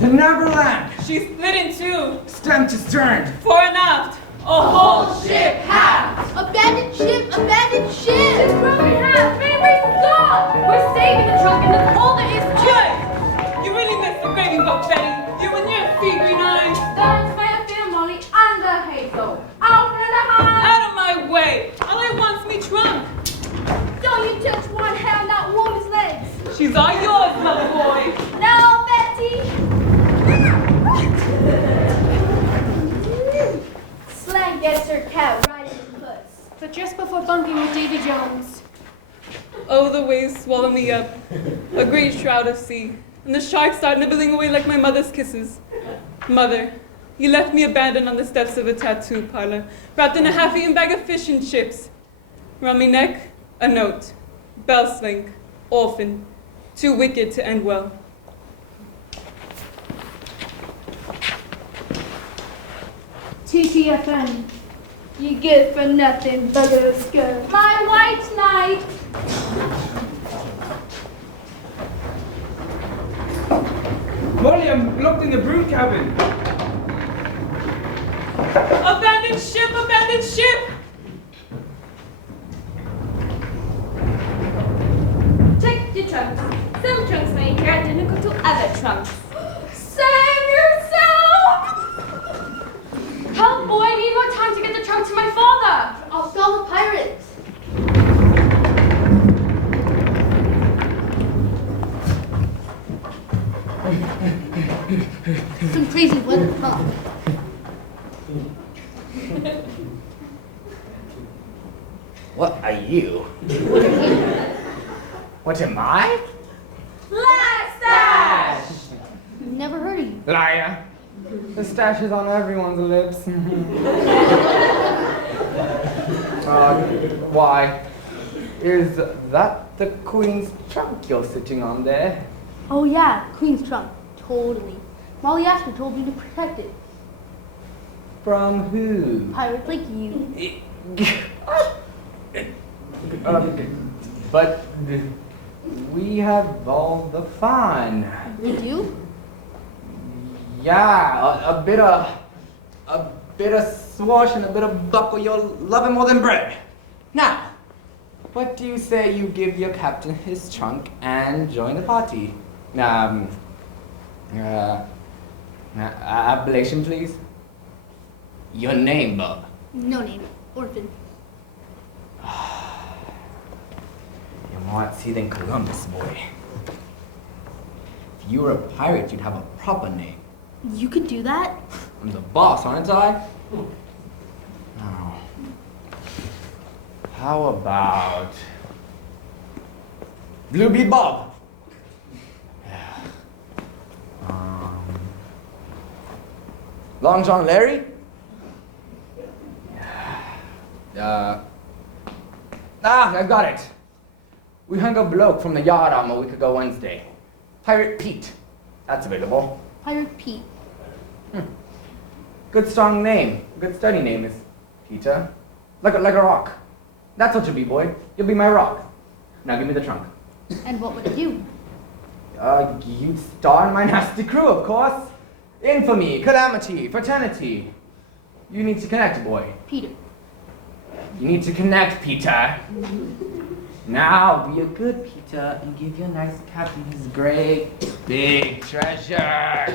To Neverland! She's split in two. Stem to stern! Fore and aft. A whole Ship half! Abandoned ship! Abandoned ship! It's broken in half. Man, we're gone. We're saving the trunk, and that's all there is to it. Joy! You really missed the gravy book, Betty. You and your sea green eyes. That's my family and the hazel. Out in the house. Out of my way. All I want's me trunk. Don't you touch one hair on that woman's legs! She's all yours, my boy. No, Betty! Slang gets her cat right in the puss. But just before bunking with Davy Jones. Oh, the waves swallow me up. A great shroud of sea. And the sharks start nibbling away like my mother's kisses. Mother, you left me abandoned on the steps of a tattoo parlor, wrapped in a half-eaten bag of fish and chips. Around my neck, a note. Bell slink, orphan, too wicked to end well. TTFN. You good for nothing, bugger of skirt. My white knight! Molly, I'm locked in the brood cabin. Abandoned ship, abandoned ship! Check your trunks. Some trunks may appear identical to other trunks. Save yourself! Help crazy weather, huh? What are you? What am I? Never heard of you. Liar. The stash is on everyone's lips. Why? Is that the Queen's trunk you're sitting on there? Oh yeah, Queen's trunk. Totally. Molly Astor told me to protect it. From who? Pirates like you. But we have all the fun. You do? Yeah, a bit of swash and a bit of buckle. You'll love it more than bread. Now, what do you say you give your captain his trunk and join the party? Appellation, please. Your name, Bob. No name. Orphan. You're more at sea than Columbus, boy. If you were a pirate, you'd have a proper name. You could do that? I'm the boss, aren't I? Now, how about Bluebeard Bob? Yeah. Long John Larry? Yeah. I've got it. We hung a bloke from the yard arm a week ago Wednesday. Pirate Pete. That's available. Pirate Pete. Good strong name. Good sturdy name is Peter. Like a rock. That's what you'll be, boy. You'll be my rock. Now give me the trunk. And what would you? You'd star in my nasty crew, of course. Infamy, calamity, fraternity. You need to connect, boy. Peter. You need to connect, Peter. Now be a good Peter and give your nice captain his great big treasure.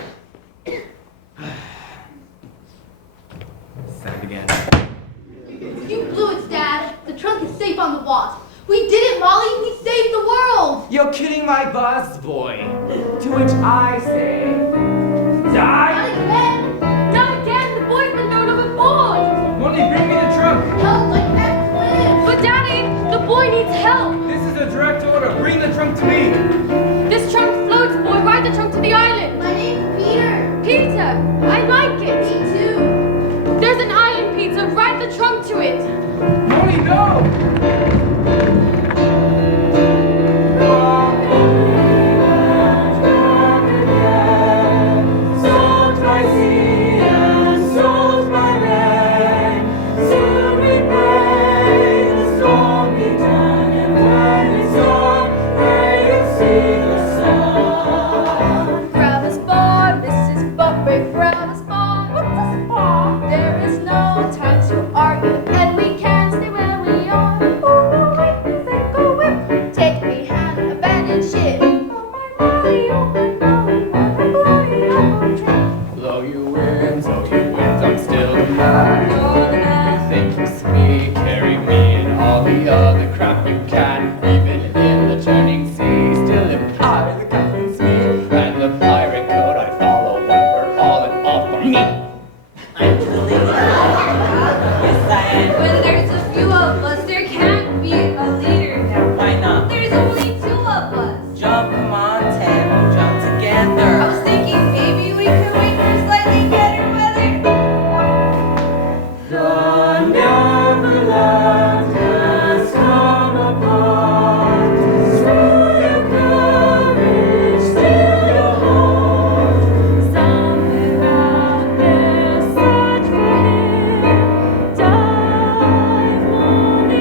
Say it again. You blew it, Dad. The trunk is safe on the Wasp. We did it, Molly. We saved the world. You're kidding my buzz, boy. To which I say, Not die. again. Not again. The boy's been thrown overboard. Molly, bring me the trunk. Help like that cliff. But Daddy, the boy needs help. This is a direct order. Bring the trunk to me. This trunk floats, boy. Ride the trunk to the island. My name's Peter. Peter, I like it. Me too. There's an island, Peter. Ride the trunk to it. Molly, no! Grab a spar, this is butt break. Grab a spar, what's a spar? There is no time to argue, and we can stay where we are. Oh, quick, think, go whip. Take me hand, abandon ship. Oh, my Molly, open, Blow you in, so you wins, I'm still the man. You think you speak, carry me and all the other crap you can. Even in the turning sea, still imply the captain's me. And the pirate code I follow, one for all and all for me. I'm truly yes, I am. When there's a few of us, there can't be a leader now. Why not? There's only 2 of us. Jump, come on, Tim. Jump I together. was thinking maybe we could wait for slightly better weather. The Neverland has come apart. Still your courage, still your heart. Somewhere out there, search for him. Dive, lonely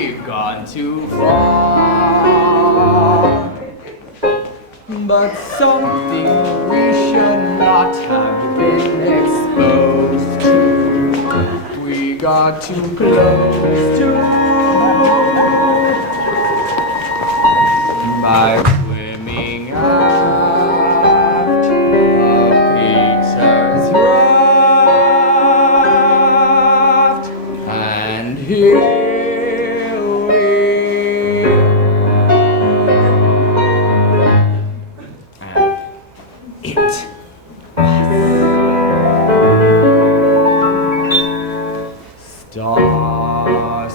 we've gone too far. But something we should not have been exposed to, we got too close to. By swimming aft of Peter's raft, and here we are. And it was Star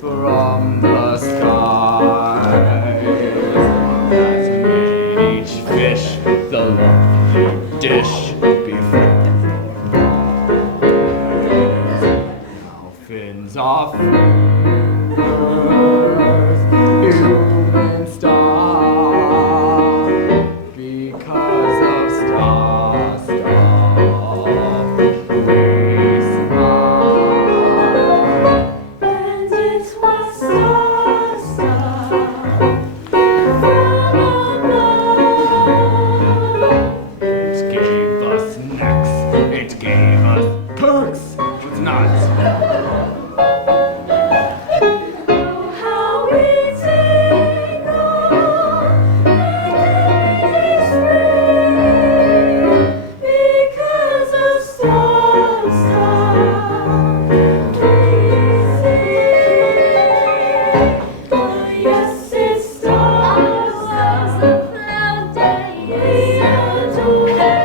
from the skies that made each fish the lovely dish before. Now fins are fingers, human star, because of we smile. And it was Star from above. It gave us necks, it gave us perks, but not. How we tingle and is free because of Star we see. Oh yes, it's stars of cloud day. We adore it.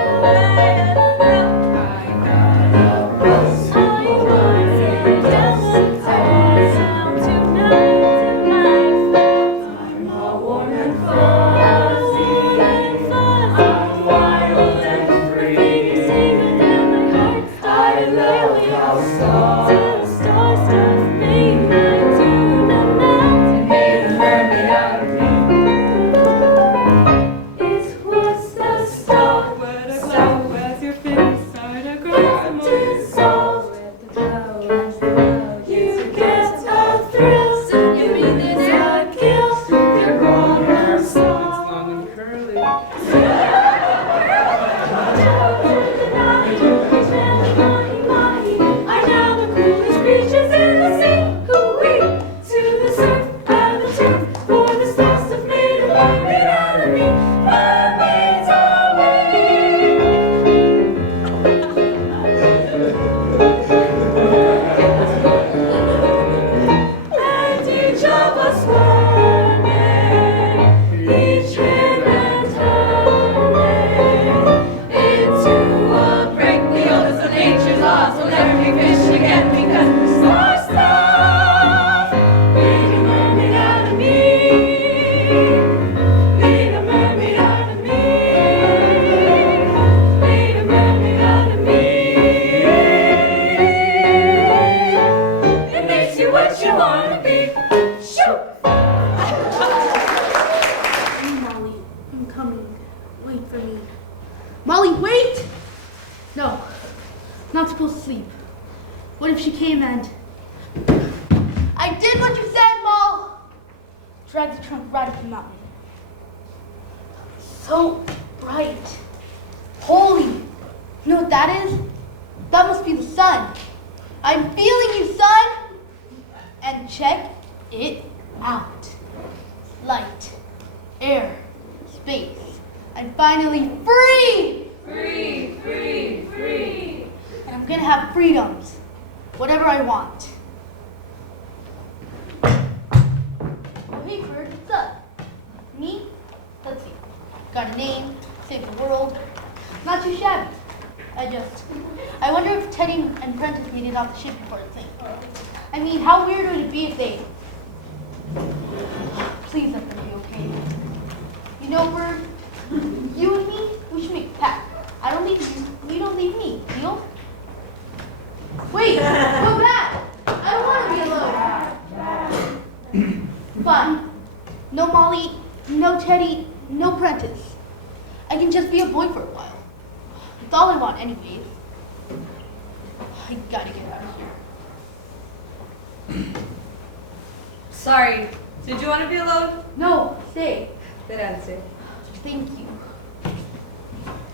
It was the star, Where's your face? Start across the dissolve. You get a thrill, you mean it's a kill. You're on her song. Long and curly. Are now the coolest creatures in the sea. Hoo-wee, to the surf and the turf, for the stars have made a mermaid out of me. Mermaids are we. And each of us swimming, each in and turning into a break. We owe this to nature's laws. We'll never be fishing again because star stuff made a mermaid out of me. Made a mermaid out of me. Made a mermaid out of me. It makes you what you wanna be. Shoot! Molly, I'm coming. Wait for me. Molly, wait! No, not supposed to sleep. What if she came and... I did what you said, Moll! Dragged the trunk right up the mountain. So bright. Holy. You know what that is? That must be the sun. I'm feeling you, sun! And check it out. Light, air, space. I'm finally free! Free, free, free. And I'm gonna have freedoms. Whatever I want. Oh, hey, Bird, what's up? Me? Let's see. Got a name, save the world. Not too shabby. I wonder if Teddy and Prentice made it off the ship before the thing. I mean, how weird would it be if they... Please let them be okay. You know, Bird, you and me, we should make a pact. I don't leave you, you don't leave me. Deal? Wait, come back! I don't want to be alone. Fine. No Molly, no Teddy, no Prentice. I can just be a boy for a while. It's all I want anyways. I gotta get out of here. Sorry. Did you want to be alone? No, stay. Good answer. Thank you.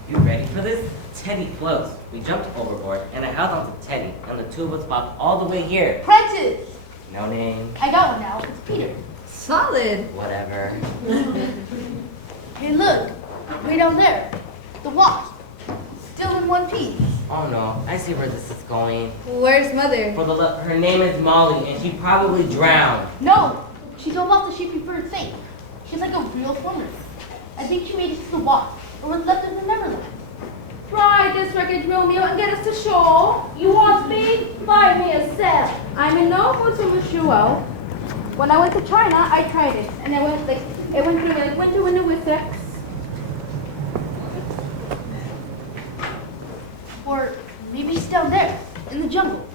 You ready for this? Teddy floats. We jumped overboard, and I held on to Teddy, and the two of us popped all the way here. Prentice! No name. I got one now. It's Peter. Solid. Whatever. Hey, look. Way down there. The wasp. Still in one piece. Oh no, I see where this is going. Where's mother? Her name is Molly, and she probably drowned. No! She drove off the ship before it's safe. She's like a real swimmer. I think she made it to the wasp, or was left in the Neverland. Ride this wreckage, Romeo, and get us to shore. You want speed? Buy me a sail. I'm in no mood to wish you well. When I went to China, I tried it, and it went through like winter with sex. Or maybe she's down there, in the jungle.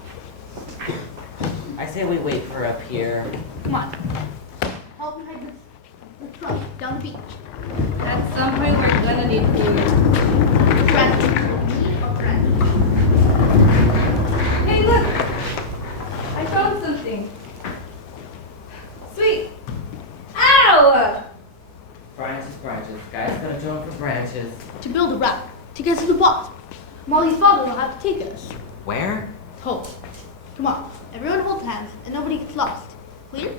I say we wait for her up here. Come on. Help me hide the truck down the beach. At some point, we're gonna need food. Friend. Me or friend? Hey, look! I found something. Sweet. Ow! Branches. Guys gonna join for branches. To build a raft, to get to the wasp. Molly's father will have to take us. Where? Home. Come on. Everyone hold hands, and nobody gets lost. Clear?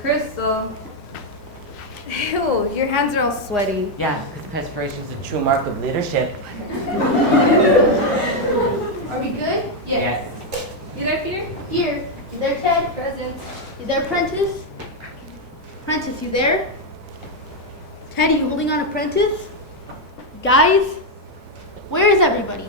Crystal. Ew, your hands are all sweaty. Yeah, because perspiration is a true mark of leadership. Are we good? Yes. Get up here. Here. Is there Ted? Present. Is there Prentice? Prentice, you there? Ted, are you holding on to Prentice? Guys, where is everybody?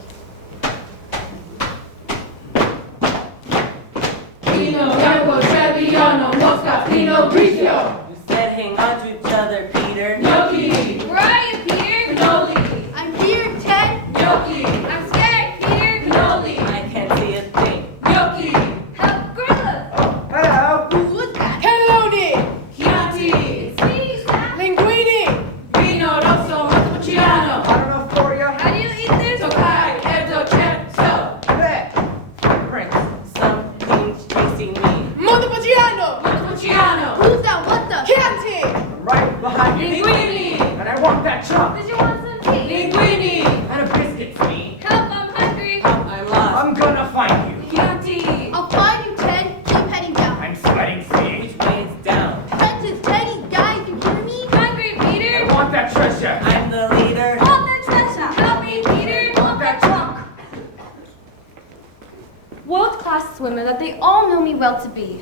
Vino Bianco, Trebbiano, Mosca, Pinot Grigio. You said hang on to each other, Peter. Gnocchi. Where are you, Peter? Cannoli. I'm here, Ted. Gnocchi. I'm scared, Peter. Cannoli. I can't see a thing. Gnocchi. Help, Gorilla. Hello. Who was that? Cannelloni! Chianti. It's me, Sam. Linguini! Vino Rosso, Montepulciano. I don't know for you. How do you eat this? Tokai, Edo, Cento. Prince. Something's chasing me. Montepulciano! Montepulciano. Who's that? What the? Chianti! Right behind you. Linguini. And I want that chop. Did you want some tea? Linguini. And a biscuit, me. Help, I'm hungry. I'm lost. I'm gonna find you. Chianti. I'll find you, Ted. Keep heading down. I'm sweating, see? Which way is down? Prentice, Teddy, guys, you hear me? Hungry, Peter. I want that treasure. I'm the leader. Hold the treasure. Help me, Peter. I want that trunk. World-class swimmer that they all know me well to be.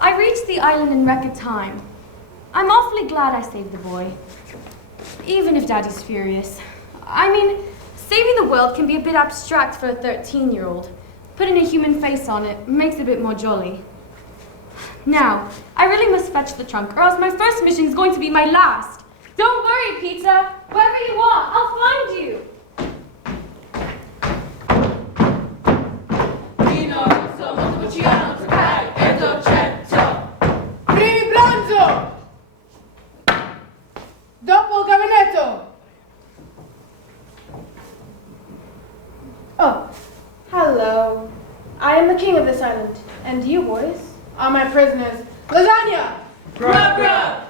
I reached the island in record time. I'm awfully glad I saved the boy. Even if Daddy's furious. I mean, saving the world can be a bit abstract for a 13-year-old. Putting a human face on it makes it a bit more jolly. Now, I really must fetch the trunk, or else my first mission is going to be my last. Don't worry, Pizza. Wherever you are, I'll find you. Vino Rosso, Montepulciano, Tokai, Edo, Cento. Primi pranzo! Dopo gabinetto! Oh, hello. I am the king of this island, and you boys are my prisoners. Lasagna! Grub, grub.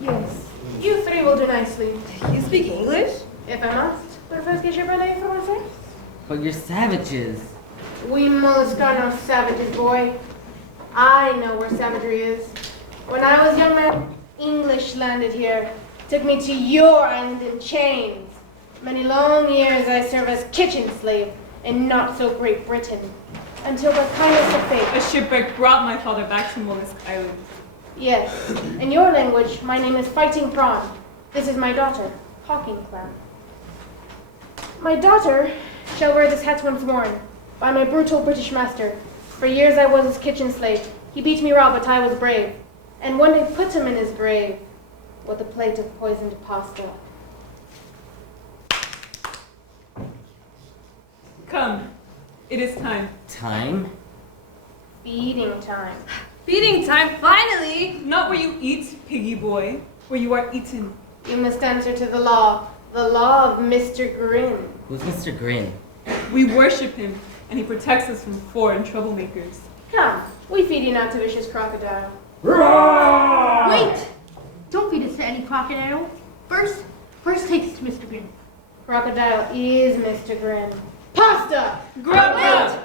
Yes, you three will do nicely, You speak English? if I must. But first, get your name for my face. But you're savages. We Moliscanos savages, boy. I know where savagery is. When I was young man, English landed here. Took me to your island in chains. Many long years I served as kitchen slave in not so great Britain. Until the kindness of A fate. shipwreck brought my father back to Mollusk Island. Yes, in your language, my name is Fighting Prawn. This is my daughter, Hawking Clam. My daughter shall wear this hat once worn by my brutal British master. For years I was his kitchen slave. He beat me raw, but I was brave. And one day put him in his grave with a plate of poisoned pasta. Come, it is time. Time? Feeding time. Feeding time, finally! Not where you eat, piggy boy, where you are eaten. You must answer to the law of Mr. Grin. Who's Mr. Grin? We worship him, and he protects us from foreign troublemakers. Come, we feed you now to vicious crocodile. Wait! Don't feed us to any crocodile. First take us to Mr. Green. Crocodile is Mr. Grin. Pasta! Grub!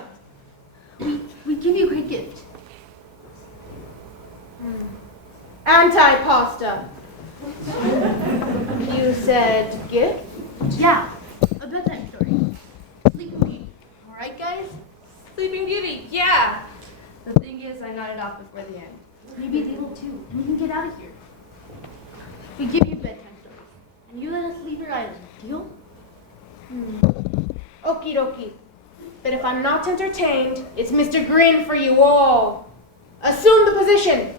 We give you a great gift. Anti-pasta. You said gift? Yeah, a bedtime story. Sleeping Beauty. Alright, guys? Sleeping Beauty, yeah. The thing is, I nodded off before the end. Maybe they will too, and we can get out of here. We give you bedtime stories, and you let us leave your island. Deal? Okie dokie. But if I'm not entertained, it's Mr. Grin for you all. Assume the position.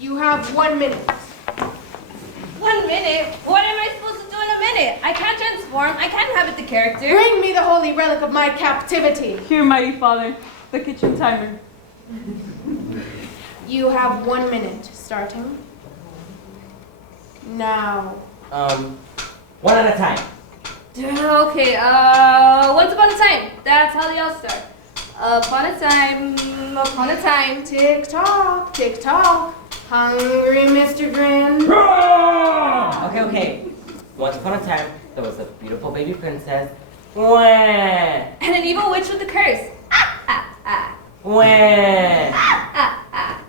You have 1 minute. 1 minute? What am I supposed to do in a minute? I can't transform. I can't inhabit the character. Bring me the holy relic of my captivity. Here, mighty father, the kitchen timer. You have 1 minute, starting now. One at a time. Okay, once upon a time. That's how they all start. Upon a time. Tick tock. Hungry Mr. Grin. Okay. Once upon a time, there was a beautiful baby princess. Wah! And an evil witch with a curse. Wah!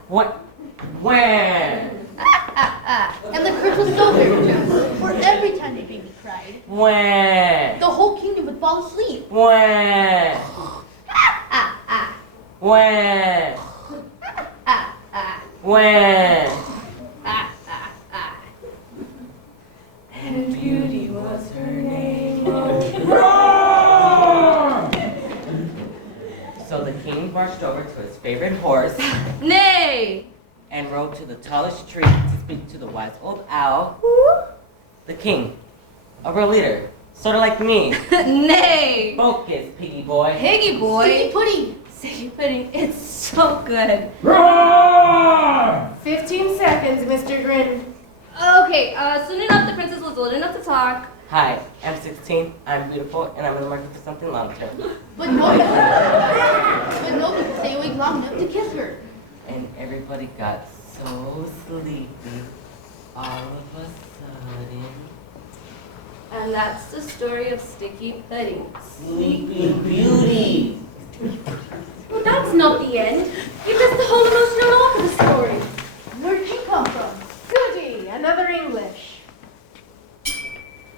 What? Wah! And the curse was so very terrible, for every time the baby cried, Wah! the whole kingdom would fall asleep. Wah! Wah! Wah! And Beauty was her name. So the king marched over to his favorite horse Nay! and rode to the tallest tree to speak to the wise old owl. The king, a real leader, sort of like me. Nay! Focus, piggy boy. Piggy boy. Sticky pudding. Sticky pudding. It's so good. 15 seconds, Mr. Grin. Okay, soon enough the princess was old enough to talk. Hi, I'm 16, I'm beautiful, and I'm in the market for something long term. But nobody could stay awake long enough to kiss her. And everybody got so sleepy all of a sudden. And that's the story of Sticky Pudding. Sleeping Beauty! Well, that's not the end. You missed the whole emotional arc of the story. Where did you come from? Goody, another English.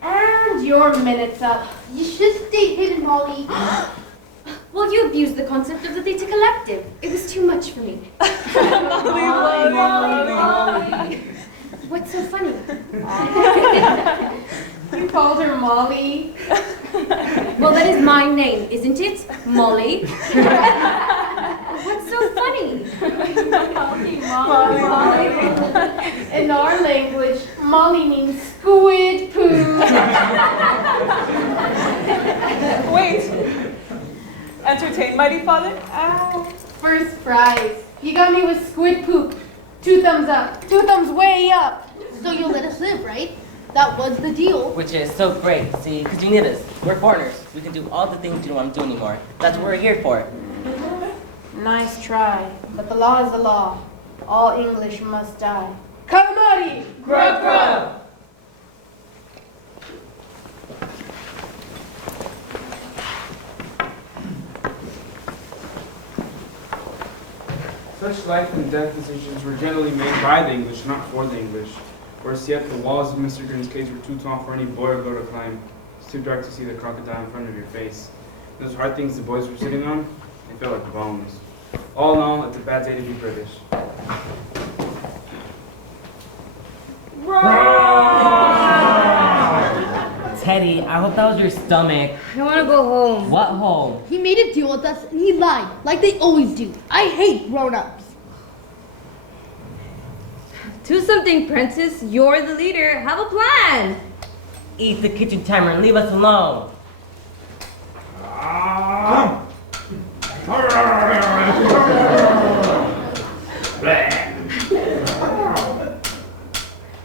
And your minute's up. You should stay hidden, Molly. Well, you abused the concept of the data collective. It was too much for me. What's so funny? You called her Molly. Well, that is my name, isn't it? Molly. What's so funny? Molly. In our language, Molly means squid poo. Wait! Entertain, mighty father? First prize. You got me with squid poop. 2 thumbs up. 2 thumbs way up. So you'll let us live, right? That was the deal. Which is so great, see, because you need us. We're foreigners. We can do all the things you don't want to do anymore. That's what we're here for. Nice try. But the law is the law. All English must die. Calamari! Grub, grub! Such life and death decisions were generally made by the English, not for the English. Worse yet, the walls of Mr. Grin's cage were too tall for any boy or girl to climb. It's too dark to see the crocodile in front of your face. Those hard things the boys were sitting on, they felt like bones. All in all, it's a bad day to be British. Teddy, I hope that was your stomach. I want to go home. What hole? He made a deal with us and he lied, like they always do. I hate grown-ups. Do something, princess. You're the leader. Have a plan. Eat the kitchen timer and leave us alone.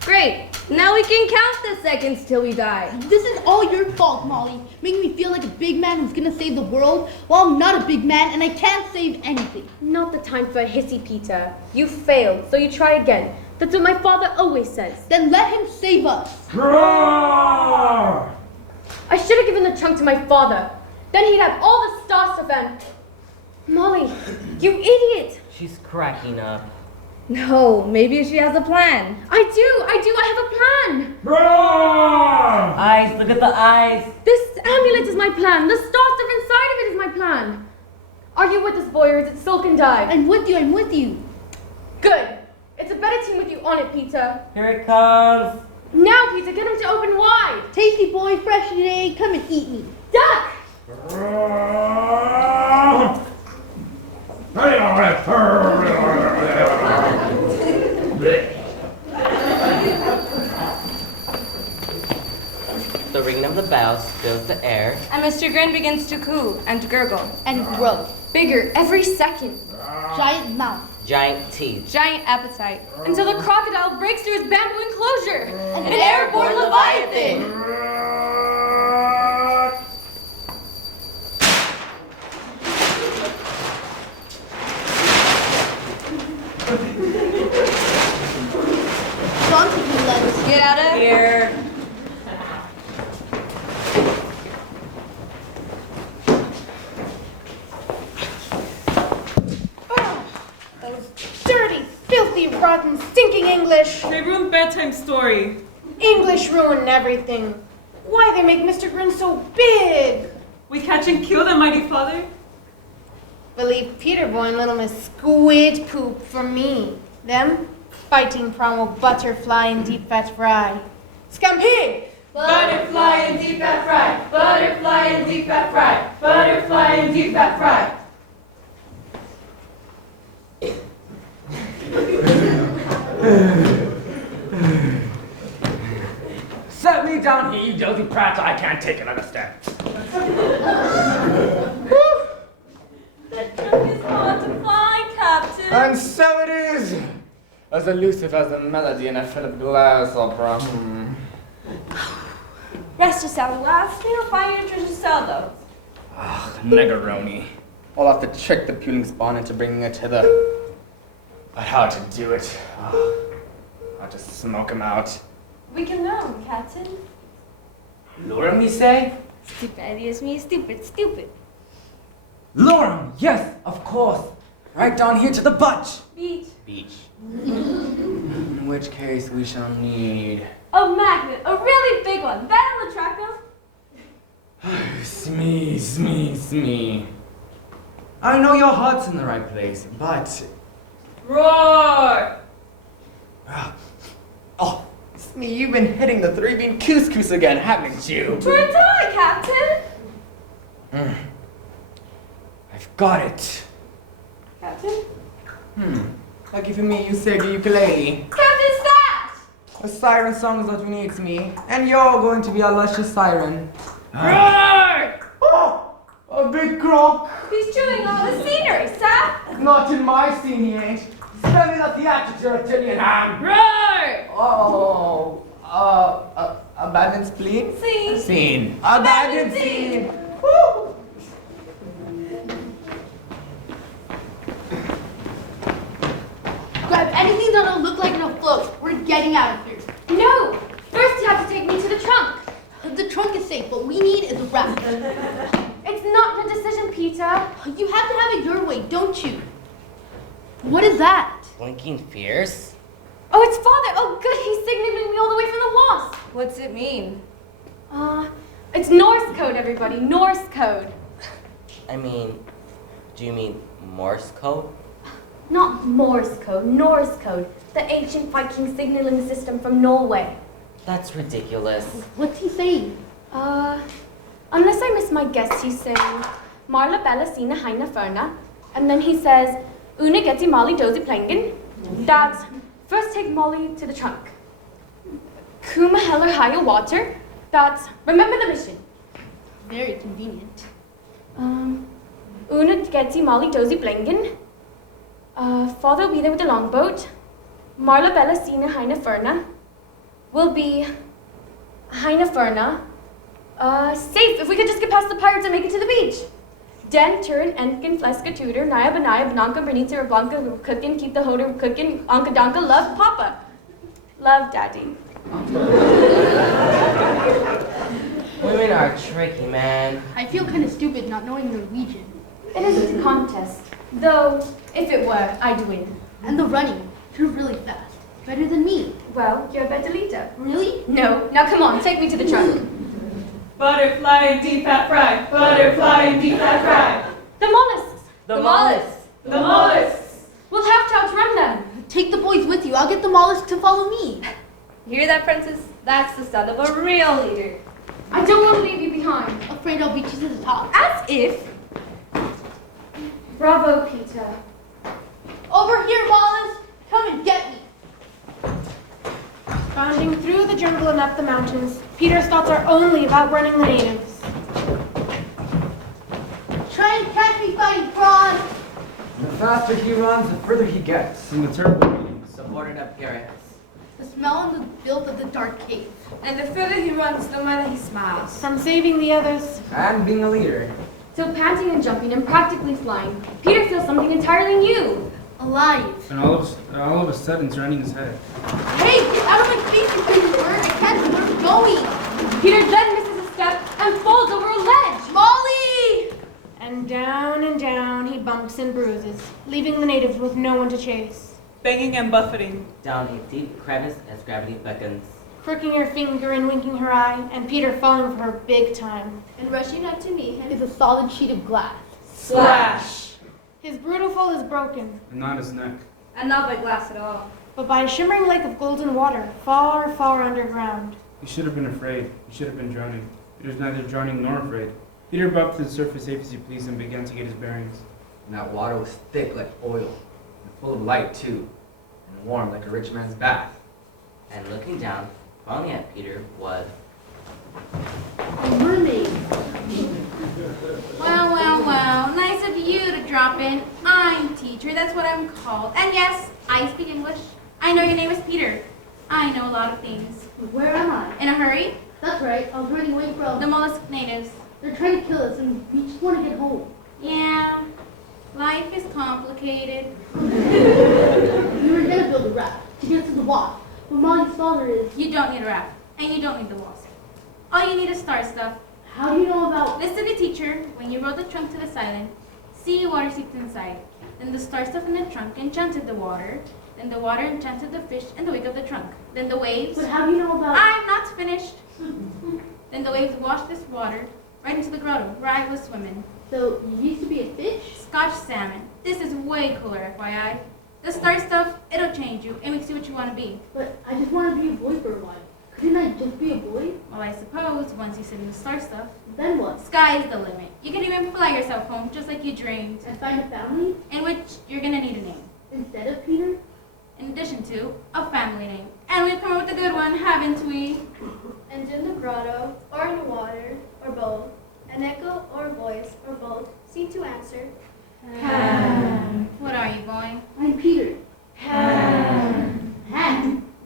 Great. Now we can count the seconds till we die. This is all your fault, Molly. Making me feel like a big man who's gonna save the world. Well, I'm not a big man and I can't save anything. Not the time for a hissy, Peter. You failed, so you try again. That's what my father always says. Then let him save us. I should have given the trunk to my father. Then he'd have all the star stuff and... Molly, you idiot! She's cracking up. No, maybe she has a plan. I have a plan. Eyes, look at the eyes. This amulet is my plan. The star stuff inside of it is my plan. Are you with us, boy, or is it sulk and die? I'm with you. Good. It's a better team with you on it, Peter. Here it comes. Now, Peter, get him to open wide. Tasty boy, fresh today, come and eat me. Duck! The ringing of the bells fills the air. And Mr. Grin begins to coo and gurgle. And grow. Bigger every second. Giant mouth. Giant teeth. Giant appetite. Until the crocodile breaks through his bamboo enclosure. An airborne leviathan. Don't take me, lettuce. Get out of Here. Those dirty, filthy, rotten, stinking English. They ruined bedtime story. English ruin everything. Why they make Mr. Grin so big? We catch and kill them, mighty father. Believe Peter Boy and little Miss Squid Poop for me. Them fighting prawn will butterfly and deep fat fry. Scampig! Butterfly and deep fat fry. Butterfly and deep fat fry. Butterfly and deep fat fry. Set me down here, you dozy prat. I can't take another step. That trunk is hard to find, Captain. And so it is. As elusive as the melody in a Philip Glass opera. Rest yourself, lass. We'll find your treasure cell, though. Ah, Negaroni. I'll have to trick the puling spawn into bringing it hither. But how to do it? How to smoke him out? We can learn, Captain. Lure him, you say? Stupid me, stupid. Lure him, yes, of course. Right down here to the butch. Beach. Beach. In which case we shall need... A magnet, a really big one. That'll attract them. Smee. I know your heart's in the right place, but... Roar! Oh, Smee, you've been hitting the three-bean couscous again, haven't you? Turns on, Captain. I've got it. Captain? Like giving me you say the ukulele. Captain Stash! A siren song is what we need, Smee. And you're going to be a luscious siren. Roar! Oh, a big croc. He's chewing all the scenery, sir. Not in my scene, he ain't. Spell me the theatrical Italian ham. Roar! Oh, abandoned spleen? Scene. Abandoned scene. Woo! Grab anything that'll look like it'll float. We're getting out of here. No! First you have to take me to the trunk. The trunk is safe. What we need is a wrap. It's not your decision, Peter. You have to have it your way, don't you? What is that? Blinking fierce? Oh, it's Father. Oh, good. He's signaling me all the way from the wasp. What's it mean? It's Norse code, everybody. Norse code. I mean, do you mean Morse code? Not Morse code, Norse code. The ancient Viking signaling system from Norway. That's ridiculous. What's he saying? Unless I miss my guess, he's saying Marla Bella Sina Heina Ferna. And then he says, Una Getty Molly Josie Plangen. That's first take Molly to the trunk. Kuma Heller Higher Water. That's remember the mission. Very convenient. Una Getty Molly Josie Blangen. Father will be there with the longboat. Marla Bella Sina Heina Ferna will be Heinaferna. Safe, if we could just get past the pirates and make it to the beach. Den, Turn, Enkin, Fleska, Tutor, Naya, Benaya, Benanka, Bernita, Blanca, cooking, keep the holder cooking, Anka Donka, love Papa. Love Daddy. Women are tricky, man. I feel kind of stupid not knowing Norwegian. It isn't a contest. Though, if it were, I'd win. And the running. You're really fast. Better than me. Well, you're a better leader. Really? No. Now come on, take me to the trunk. Butterfly and deep fat fry. Butterfly and deep fat fry. The mollusks! The mollusks. The mollusks. We'll have to outrun them. Take the boys with you. I'll get the mollusk to follow me. You hear that, Princess? That's the sound of a real leader. I don't want to leave you behind. Afraid I'll beat you to the top. As if. Bravo, Peter. Over here, mollusk. Come and get me. Bounding through the jungle and up the mountains, Peter's thoughts are only about running the natives. Try and catch me, fighting prawn. The faster he runs, the further he gets. And the terrible rain. Supported up Garrett. The smell and the filth of the dark cave. And the further he runs, the more he smiles. From saving the others. And being a leader. So panting and jumping and practically flying, Peter feels something entirely new. Alive. And all of a sudden, turning his head. Hey, get out of my face, you big bird. I can't see where I'm going. Peter then misses a step and falls over a ledge. Molly! And down he bumps and bruises, leaving the natives with no one to chase. Banging and buffeting. Down a deep crevice as gravity beckons. Crooking her finger and winking her eye, and Peter falling for her big time. And rushing up to meet him Is a solid sheet of glass. Splash. His brutal fall is broken, And not his neck. And not by glass at all. but by a shimmering lake of golden water, far, far underground. He should have been afraid. He should have been drowning. Peter's neither drowning nor afraid. Peter brought to the surface safe as he pleased and began to get his bearings. And that water was thick like oil. And full of light, too. And warm like a rich man's bath. And looking down, finally at Peter, was A mermaid. Well, nice of you to drop in. I'm teacher, that's what I'm called. And yes, I speak English. I know your name is Peter. I know a lot of things. Where am I? In a hurry? That's right. I was running away from. The mollusk natives. They're trying to kill us, and we just want to get home. Yeah, life is complicated. We were gonna build a raft to get to the wasp, but Molly's father is. You don't need a raft, and you don't need the wasp. All you need is star stuff. How do you know about? Listen to teacher, when you roll the trunk to the island, see water seeps inside. Then the star stuff in the trunk enchanted the water. Then the water enchanted the fish and the wig of the trunk. Then the waves. But how do you know about? I'm not finished. Then the waves washed this water right into the grotto where I was swimming. So you used to be a fish? Scotch salmon. This is way cooler, FYI. The star stuff, it'll change you. It makes you what you want to be. But I just want to be a boy for a while. Couldn't I just be a boy? Well, I suppose once you sit in the star stuff, Then what? sky's the limit. You can even fly yourself home just like you dreamed. And find a family In which you're gonna need a name. instead of Peter? In addition to a family name. And we've come up with a good one, haven't we? and in the grotto, or in the water, or both, an echo or a voice, or both, seem to answer. What are you, boy? I'm Peter. Han?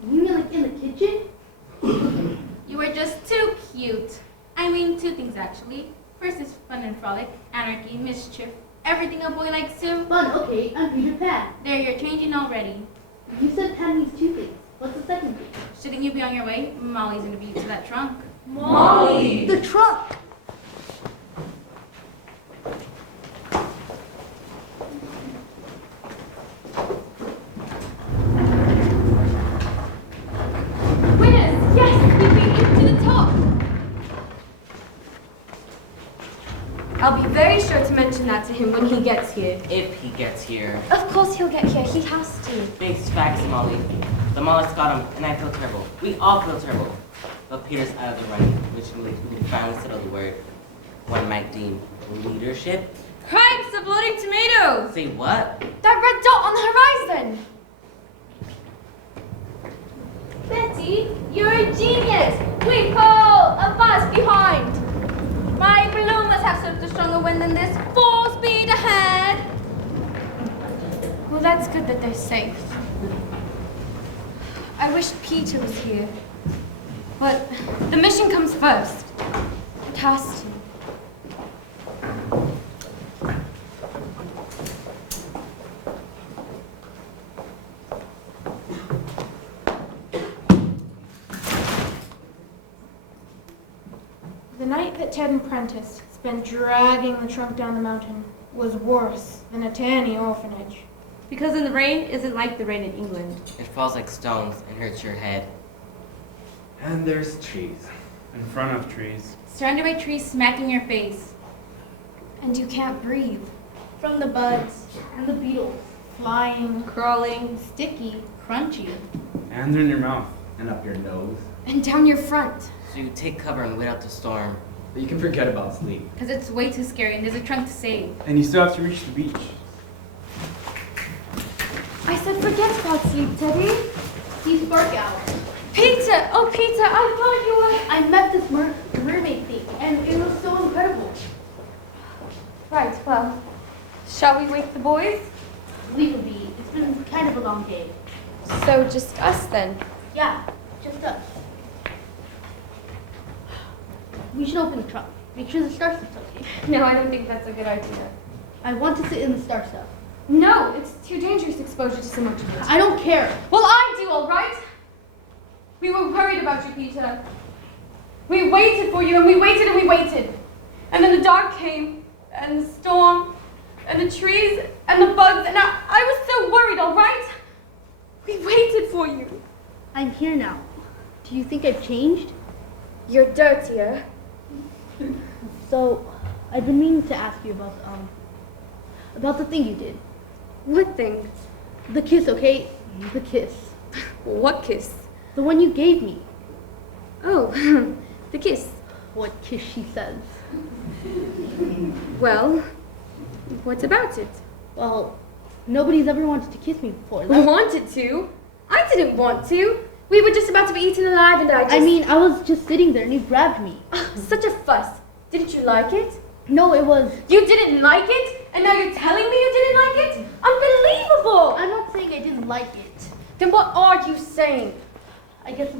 You mean like in the kitchen? You are just too cute. I mean, two things actually. First is fun and frolic, anarchy, mischief, everything a boy likes to. Fun, okay, I'm Peter Pan. There, you're changing already. You said Pan means two things. What's the second thing? Shouldn't you be on your way? Molly's gonna beat you to that trunk. Molly. The trunk! Winners! Yes! We beat him to the top! I'll be very sure to mention that to him when he gets here. if he gets here. Of course he'll get here. He has to. Big facts, Molly. The mollusk got him, and I feel terrible. We all feel terrible. But Peter's out of the running, which means we can finally settle the word one might deem leadership. Cripes, a bloating tomato! Say what? That red dot on the horizon! Betty, you're a genius! We pull a bus behind! My balloon must have served a stronger wind than this. Full speed ahead! Well, that's good that they're safe. I wish Peter was here. But the mission comes first. It has to. The night that Ted and Prentice spent dragging the trunk down the mountain was worse than a tanny orphanage. Because in the rain isn't like the rain in England. It falls like stones and hurts your head. And there's trees. In front of trees. Surrounded by trees smacking your face. And you can't breathe. From the bugs and the beetles. Flying, Crawling. Sticky, crunchy. And they're in your mouth. And up your nose. And down your front. So you take cover and wait out the storm. But you can forget about sleep. Because it's way too scary and there's a trunk to save. And you still have to reach the beach. I said forget about sleep, Teddy. He's Spark Owl. Peter! Oh, Peter, I thought you were... I met this mermaid thing, and it was so incredible. Right, well, shall we wake the boys? Leave it be. It's been kind of a long day. So just us then. Yeah, just us. We should open the trunk. Make sure the star stuff's okay. No, I don't think that's a good idea. I want to sit in the star stuff. No, it's too dangerous exposure to so much of it. I don't care. Well, I do, all right? We were worried about you, Peter. We waited for you, and we waited, and we waited. And then the dark came, and the storm, and the trees, and the bugs, and I was so worried, all right? We waited for you. I'm here now. Do you think I've changed? You're dirtier. So, I've been meaning to ask you about the thing you did. What thing? The kiss, okay? The kiss. What kiss? The one you gave me. Oh, the kiss. What kiss, she says. Well, what about it? Well, nobody's ever wanted to kiss me before. Wanted to? I didn't want to. We were just about to be eaten alive and I mean, I was just sitting there and you grabbed me. Such a fuss. Didn't you like it? No, it was... You didn't like it? And now you're telling me you didn't like it? Unbelievable! I'm not saying I didn't like it. Then what are you saying? I guess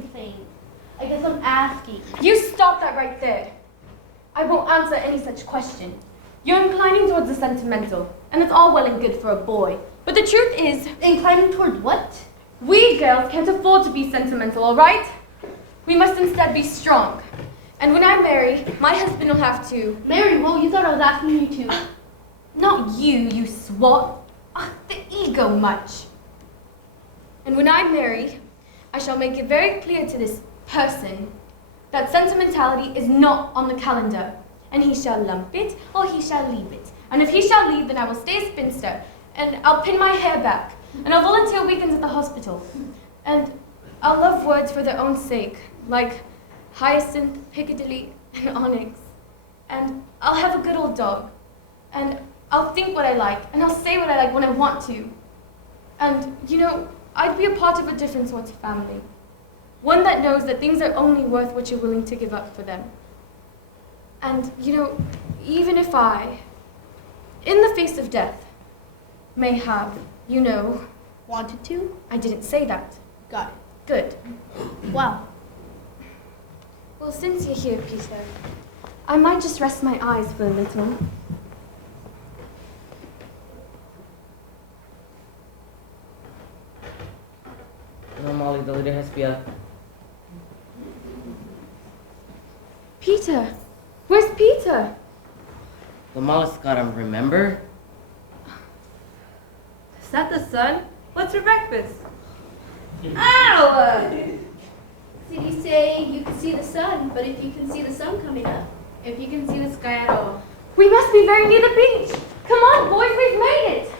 I'm asking. You stop that right there. I won't answer any such question. You're inclining towards the sentimental, and it's all well and good for a boy. But the truth is, Inclining towards what? we girls can't afford to be sentimental, all right? We must instead be strong. And when I marry, my husband will have to... Mary, well, you thought I was asking you to... Not you, you swat. The ego much. And when I marry, I shall make it very clear to this person that sentimentality is not on the calendar. And he shall lump it, or he shall leave it. And if he shall leave, then I will stay a spinster. And I'll pin my hair back. And I'll volunteer weekends at the hospital. And I'll love words for their own sake, like hyacinth, Piccadilly, and onyx. And I'll have a good old dog. And I'll think what I like, and I'll say what I like when I want to. And, you know, I'd be a part of a different sort of family. One that knows that things are only worth what you're willing to give up for them. And, you know, even if I, in the face of death, may have, you know... Wanted to? I didn't say that. Got it. Good. Wow. Well, since you're here, Peter, I might just rest my eyes for a little. No, Molly, the leader has to be up. Peter! Where's Peter? The mollusk got him, remember? Is that the sun? What's for breakfast? Ow! Did he say you can see the sun, but if you can see the sun coming up? If you can see the sky at all. We must be very near the beach. Come on, boys, we've made it.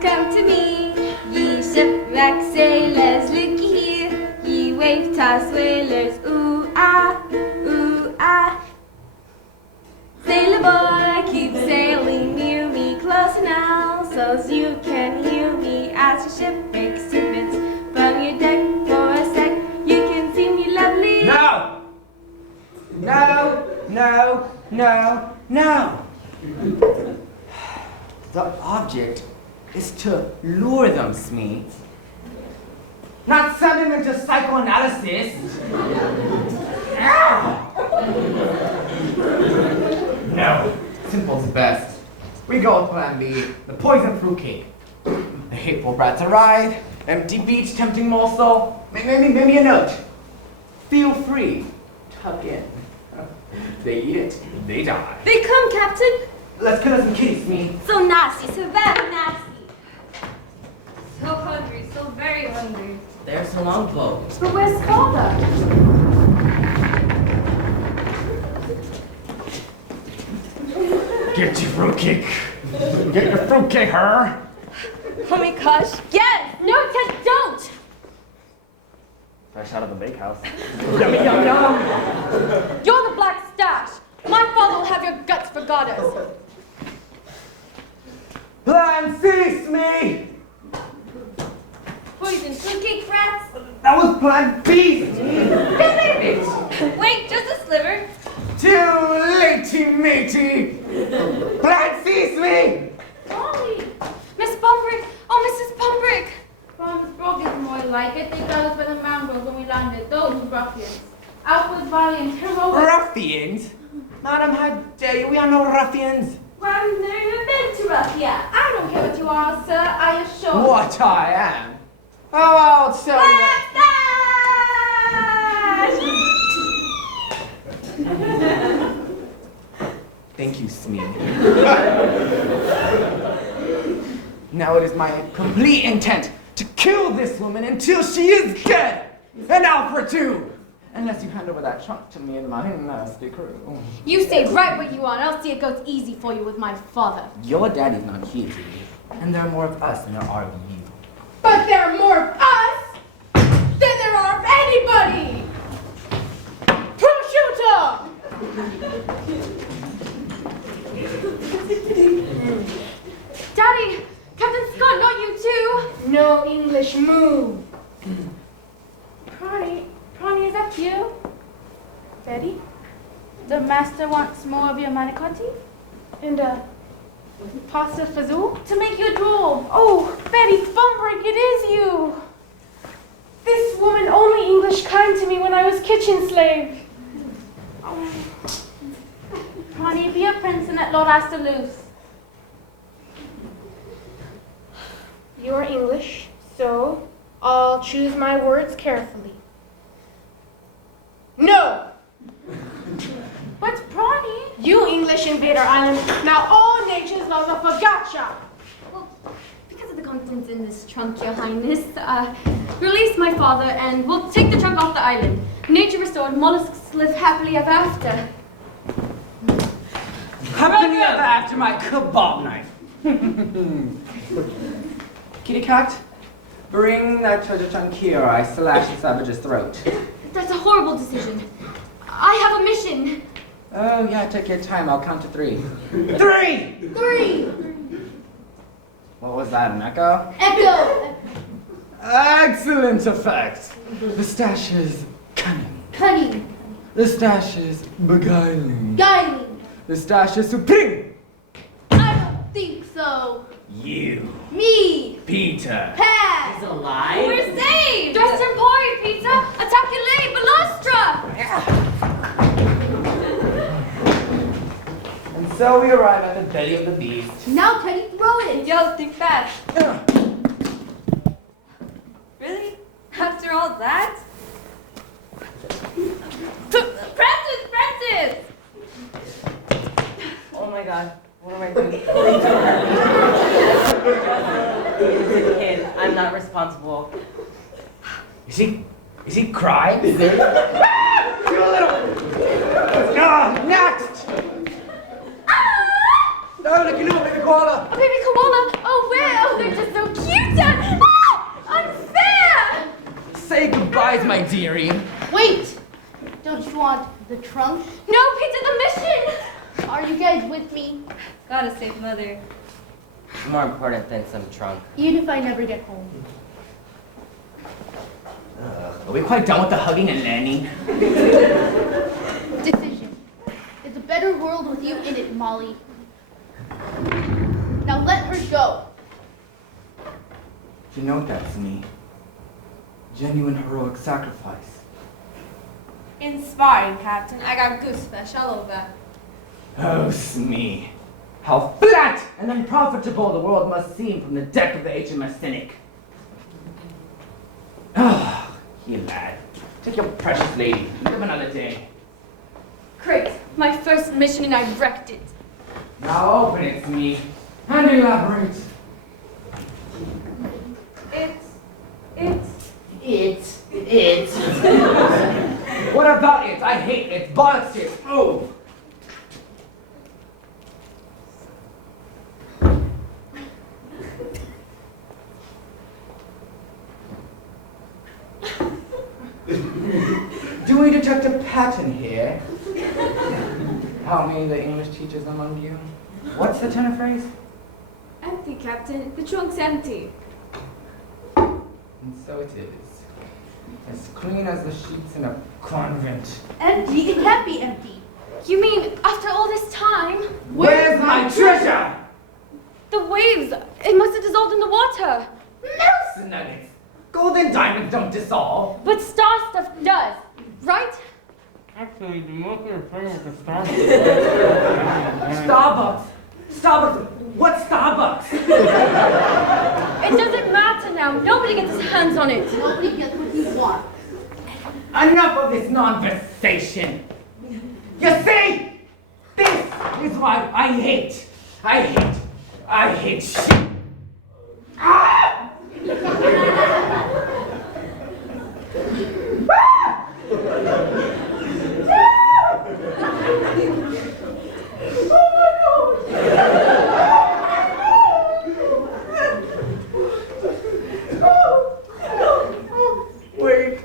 Come to me, ye shipwrecked sailors, look here, ye wave-tossed whalers, ooh ah, ooh ah. Sailor boy, keep sailing near me close now, ship breaks to bits from your deck for a sec. You can see me lovely. No! No, no, no, no! The object is to lure them, Smee. Not send them into psychoanalysis. No. Simple's best. We go with plan B, the poison fruitcake. The hateful brats arrive, empty beach, tempting morsel. Maybe a note. Feel free. Tuck in. They eat it, they die. They come, Captain. Let's cut us some kitties, Smee. So nasty, so very nasty. So hungry, so very hungry. There's a longboat. But where's Father? Get your fruitcake. Get your fruitcake, her. Oh my gosh, yes! No, Ted, don't! Fresh out of the bakehouse. Yummy, yum, yum. You're the black stash. My father will have your guts for goddess. Plan C, Smee! Poison fruitcake rats. That was plan B! Wait, just a sliver. Too latey, matey! Plan C, Smee! Molly! Miss Bumbrick! Oh, Mrs. Bumbrick! Farms broke is more like it. They got us by the mangroves when we landed. Those ruffians. Outward valiant, heroic. Ruffians? Madam, how dare you? We are no ruffians! Well, I've never even been to Russia. I don't care what you are, sir. I assure you. What I am? Oh, I'll tell you. Thank you, Smee. Now it is my complete intent to kill this woman until she is dead! And now for two! Unless you hand over that trunk to me and my nasty crew. You stay right where you are, and I'll see it goes easy for you with my father. Your daddy's not here today, and there are more of us than there are of you. But there are more of us than there are of anybody! Prosciutto! Daddy! Captain Scott, not you too! No English move. Prawny, is that you? Betty? The master wants more of your manicotti? And, pasta fazool? To make you drool. Oh, Betty Bumbrick, it is you! This woman only English kind to me when I was kitchen slave. Prawny, be a prince and let Lord Astor loose. You're English, so I'll choose my words carefully. No! But Prawny? You English invade our island. Now all nations love a focaccia. Well, because of the contents in this trunk, Your Highness, release my father and we'll take the trunk off the island. Nature restored, mollusks live happily ever after. Happily ever after my kebab knife. Kitty cat, bring that treasure trunk here or I slash the savage's throat. That's a horrible decision. I have a mission. Oh, yeah, take your time. I'll count to 3. 3! 3. What was that, an echo? Echo. Excellent effect. The stash is cunning. Cunning. The stash is beguiling. Guiling. The stash is supreme. I don't think so. You, Me. Peter. Pat. It's alive? We're saved! Just employ, Pizza! Attaculate, Balustra! And so we arrive at the belly of the beast. Now Teddy, throw it. Yo, think fast. Really? After all that? Francis! Oh my god, what am I doing? He's a kid. I'm not responsible. Is he crying? You little... Next! No, the canoe, baby koala. A baby koala! Oh, where? Oh, they're just so cute! Unfair! Say goodbyes, my dearie. Wait. Don't you want the trunk? No, Pizza, the mission! Are you guys with me? Gotta save Mother. It's more important than some trunk. Even if I never get home. Are we quite done with the hugging and nanny? Decision. It's a better world with you in it, Molly. Now let her go. You know that's me. Genuine heroic sacrifice. Inspiring, Captain. I got goosebumps all over. Oh, Smee. How flat and unprofitable the world must seem from the deck of the HMS Cynic. Ah, here, lad. Take your precious lady. Live another day. Great. My first mission and I wrecked it. Now open it, Smee. And elaborate. It's. What about it? I hate it. Bollocks it. Oh. Do we detect a pattern here? How many of the English teachers among you? What's the tenor phrase? Empty, Captain. The trunk's empty. And so it is. As clean as the sheets in a convent. Empty? It can't be empty. You mean after all this time? Where's my treasure? The waves. It must have dissolved in the water. Mouse nuggets. Gold and diamonds don't dissolve. But star stuff does, right? Actually, the most important is the star. Starbucks. Starbucks. What's Starbucks? It doesn't matter now. Nobody gets his hands on it. Nobody gets what you want. Enough of this conversation. You see? This is why I hate shit. Ah! Wait,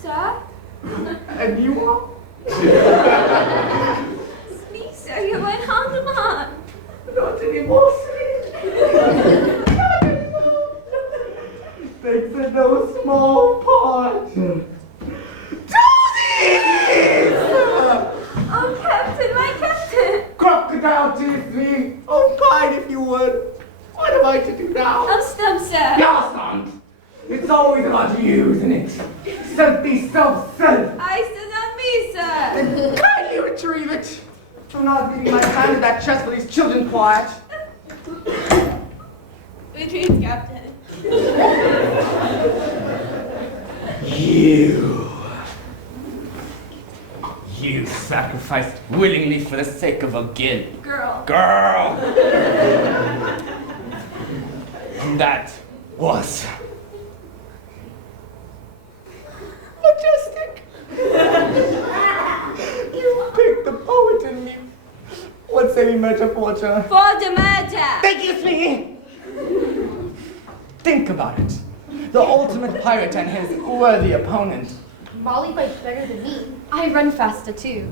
Sir? and you are? Me, sir, you went on the man. Not anymore, sweet. Not anymore. Thanks in no small part. Do this! Oh, Captain, my Captain. Crocodile teeth me. Oh, fine if you would. What am I to do now? I'm stumped, sir. You're stunned. It's always about you, isn't it? Selfie, self-self. I said not me, sir. Then kindly retrieve it. I'm not leaving my hand in that chest for these children quiet. Retreat, Captain. You sacrificed willingly for the sake of a guild. Girl. And that was majestic. You picked the poet in me. What's any metaphor? For the murder. Thank you, Smee. Think about it. The ultimate pirate and his worthy opponent. Molly fights better than me. I run faster too.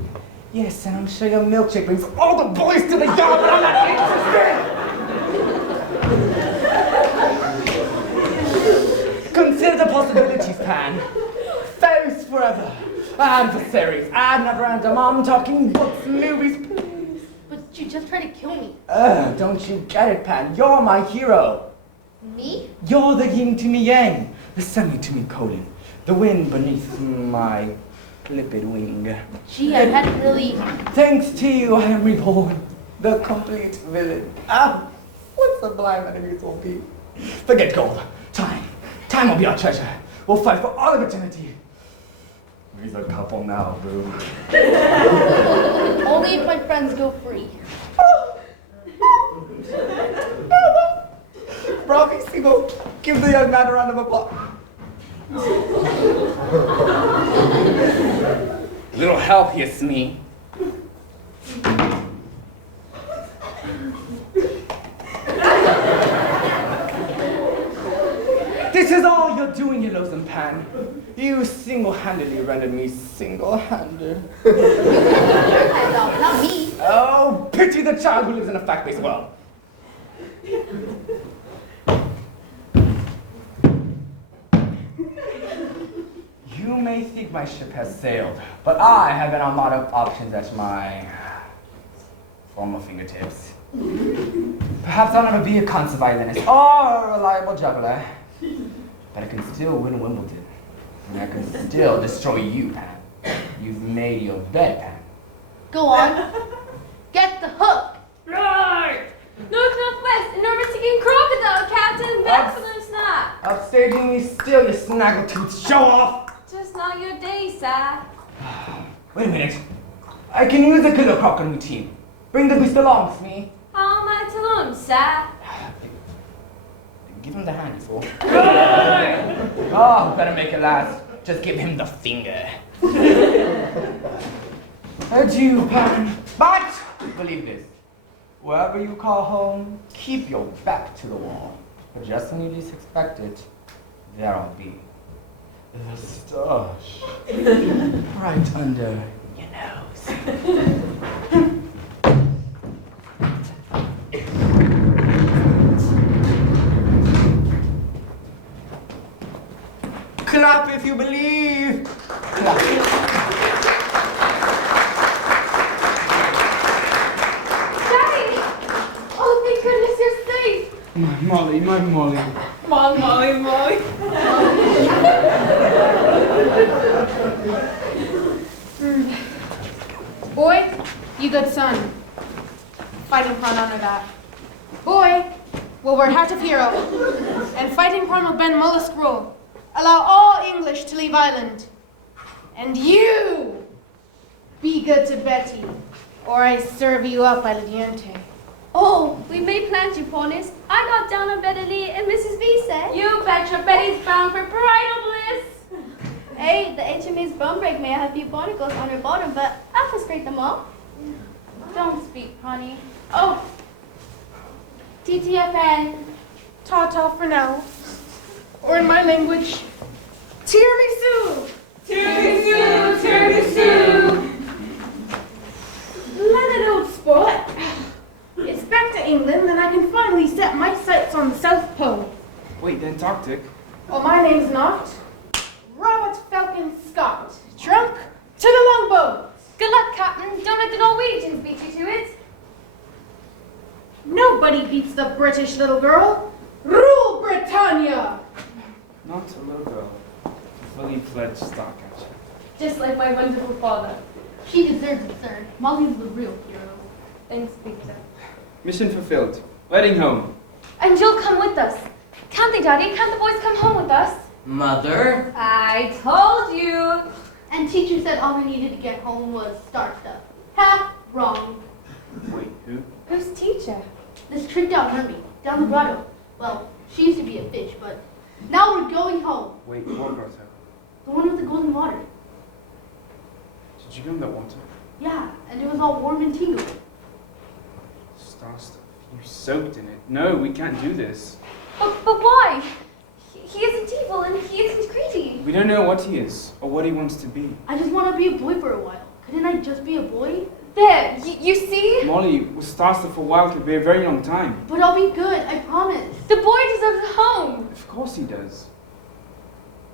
Yes, and I'm sure your milkshake brings all the boys to the yard, but I'm not interested. Consider the possibilities, Pan. Foes forever. Adversaries ad neverendum. I'm talking books, movies, please. But you just tried to kill me. Don't you get it, Pan? You're my hero. Me? You're the yin to me yang, the sunny to me colon, the wind beneath my limpid wing. Gee, I hadn't really... Thanks to you, I am reborn, the complete villain. What sublime enemies will be. Forget gold. Time will be our treasure. We'll fight for all of eternity. We're a couple now, boo. Only if my friends go free. Bravissimo. Give the young man a round of applause. Little help here, Smee. This is all you're doing, you loathsome Pan. You single-handedly rendered me single-handed. Your head off, not me. Oh, pity the child who lives in a fact-based world. You may think my ship has sailed, but I have an armada of options at my formal fingertips. Perhaps I'll never be a concert violinist or a reliable juggler, but I can still win Wimbledon, and I can still destroy you, Pan. You've made your bed, Pan. Go on. Get the hook. Right! Northwest, an overtaking crocodile, Captain. Excellent snap. Upstaging me still, you snaggletooth show-off! Just not your day, sir. Wait a minute. I can use a killer croc on routine. Bring the beast along, Smee. How am I to learn, sir? Give him the hand, you fool. Oh, better make it last. Just give him the finger. Adieu, Pan. But, believe this. Wherever you call home, keep your back to the wall. But just when you least expect it, there I'll be. The stash. Right under your nose. Clap if you believe. Clap. Daddy! Oh, thank goodness you're safe. My Molly, my Molly. Molly. Boy, you good son. Fighting Prawn honor that. Boy, will wear hat of hero. And Fighting Prawn will bend mollusk rule. Allow all English to leave island. And you, be good to Betty, or I serve you up al diente. Oh, we may plant you, ponies. I got down on Betty and Mrs. V said. You betcha Betty's bound for bridal bliss. Hey, the HMA's bone break may have a few barnacles on her bottom, but I'll frustrate them all. Don't speak, honey. Oh, TTFN. Ta-ta for now. Or in my language, tiramisu. Tiramisu. Let it out, sport. It's back to England, and I can finally set my sights on the South Pole. Wait, the Antarctic? Oh, my name's not Robert Falcon Scott. Drunk to the longboat. Good luck, Captain. Don't let the Norwegians beat you to it. Nobody beats the British little girl. Rule Britannia. Not a little girl. A fully fledged Starcatcher. Just like my wonderful father. She deserves it, sir. Molly's the real hero. Thanks, Peter. Mission fulfilled. Heading home. And you'll come with us. Can't they, Daddy? Can't the boys come home with us? Mother? I told you. And teacher said all we needed to get home was star stuff. Ha! Wrong. Wait, who? Who's teacher? This tricked out mermaid down the grotto. Well, she used to be a fish, but now we're going home. Wait, what grotto? The one with the golden water. Did you go in that water? Yeah, and it was all warm and tingly. Star stuff. You soaked in it. No, we can't do this. But why? He isn't evil and he isn't greedy. We don't know what he is or what he wants to be. I just want to be a boy for a while. Couldn't I just be a boy? There, you see? Molly, with Star stuff for a while could be a very long time. But I'll be good, I promise. The boy deserves a home. Of course he does.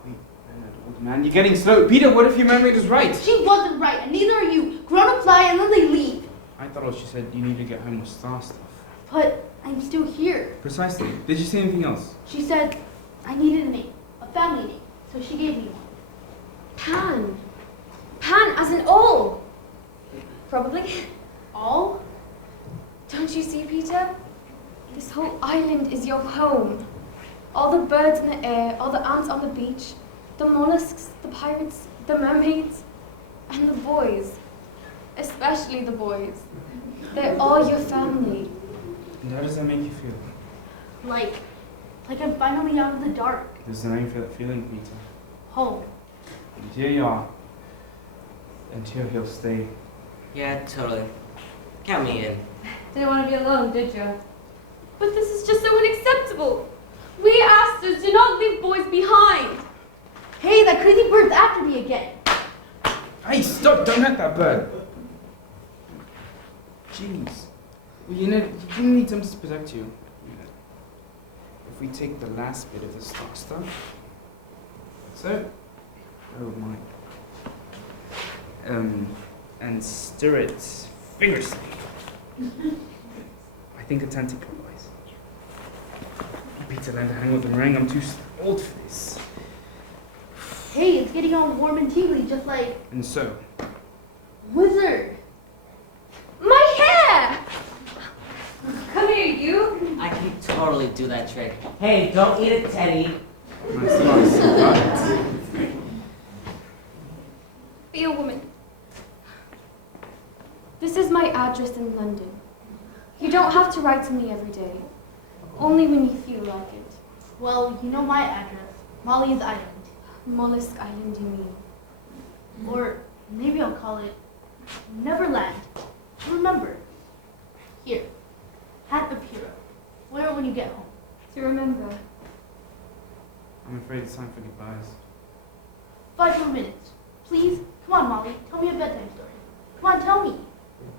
Wait, Bernard, old man, you're getting slow. Peter, what if your memory was right? She wasn't right, and neither are you. Grown-ups lie and then they leave. I thought all she said you need to get home with Star stuff. But I'm still here. Precisely. Did you say anything else? She said I needed a name, a family name, so she gave me one. Pan. Pan as in all. Probably. All? Don't you see, Peter? This whole island is your home. All the birds in the air, all the ants on the beach, the mollusks, the pirates, the mermaids, and the boys. Especially the boys. They're all your family. And how does that make you feel? Like I'm finally out of the dark. Does that make you feel that feeling, Peter? Home. And here you are. And here he'll stay. Yeah, totally. Count me in. Didn't want to be alone, did you? But this is just so unacceptable. We Asters do not leave boys behind. Hey, that crazy bird's after me again. Hey, stop! Don't hurt that bird! Jeez. Well, you need something to protect you. If we take the last bit of the star stuff. So, Oh my. And stir it vigorously. I think it's anti-clockwise. Peter learned to hang with the ring. I'm too old for this. Hey, it's getting all warm and tingly, just like And so, wizard. My hair! Come here, you. I can totally do that trick. Hey, don't eat it, Teddy. nice. Right. Be a woman. This is my address in London. You don't have to write to me every day. Only when you feel like it. Well, you know my address. Molly's Island. Mollusk Island, you mean? Or maybe I'll call it Neverland. Remember. Here. Hat of Hero. Wear it when you get home. To remember. I'm afraid it's time for goodbyes. 5 more minutes. Please? Come on, Molly. Tell me a bedtime story. Come on, tell me.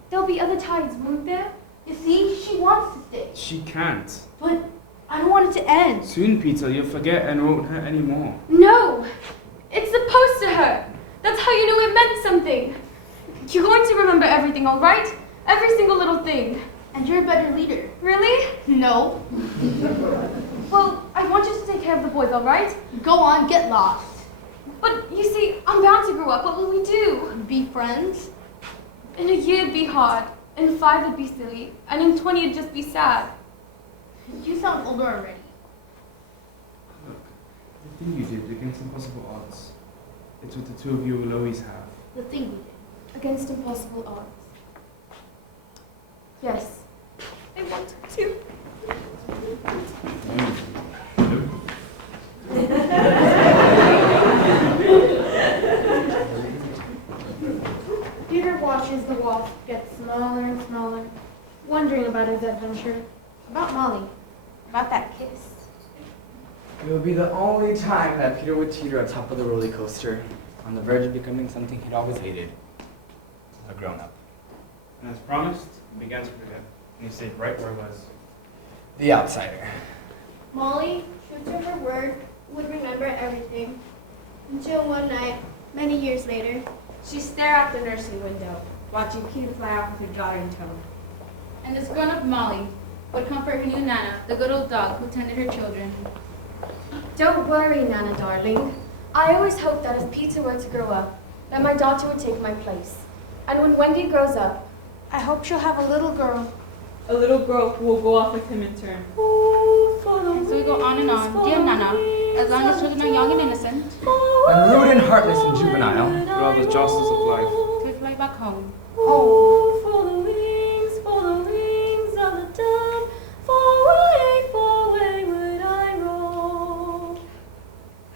There'll be other tides, won't there? You see, she wants to stay. She can't. But I don't want it to end. Soon, Peter, you'll forget and won't hurt anymore. No! It's supposed to hurt! That's how you knew it meant something! You're going to remember everything, all right? Every single little thing. And you're a better leader. Really? No. Well, I want you to take care of the boys, all right? Go on, get lost. But you see, I'm bound to grow up. What will we do? Be friends. In a year it'd be hard. In 5 it'd be silly. And in 20 it'd just be sad. You sound older already. Look, the thing you did against impossible odds, it's what the two of you will always have. The thing we did. Against impossible odds. Yes. I want to. Peter watches the wall get smaller and smaller, wondering about his adventure, about Molly, about that kiss. It would be the only time that Peter would teeter on top of the roller coaster, on the verge of becoming something he'd always hated, a grown-up. And as promised, he began to forget. And he stayed right where he was. The outsider. Molly, true to her word, would remember everything. Until one night, many years later, She stared out the nursery window, watching Peter fly off with her daughter in tow. And this grown-up Molly would comfort her new Nana, the good old dog who tended her children. Don't worry, Nana darling. I always hoped that if Peter were to grow up, that my daughter would take my place. And when Wendy grows up, I hope she'll have a little girl. A little girl who will go off with him in turn. So we go on and on, dear Nana, as long as children are young and innocent, And rude and heartless and juvenile. Through all the jostles of life. to fly back home. oh, for the wings of the dove, for away would I roll.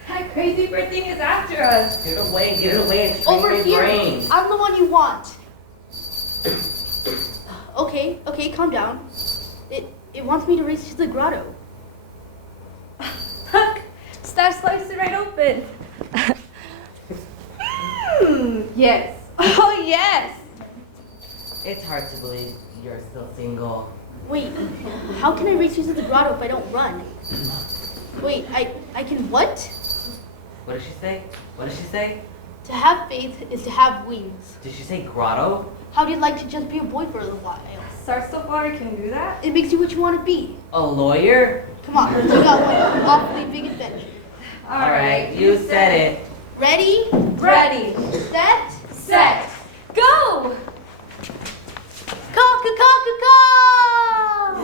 That crazy bird thing is after us. Get it away, it's training Over your here. brain. I'm the one you want. Okay, calm down. It wants me to race to the grotto. Look, Star sliced it right open. Yes. Oh, yes. It's hard to believe you're still single. Wait, how can I race you to the grotto if I don't run? Wait, I can what? What did she say? What did she say? To have faith is to have wings. Did she say grotto? How'd you like to just be a boy for a little while? Star Saltwater can do that? It makes you what you want to be. A lawyer? Come on, let's go on one awfully big adventure. Alright, you said it. Ready? Ready. Set? Set. Go! Caw-caw-caw-caw-caw!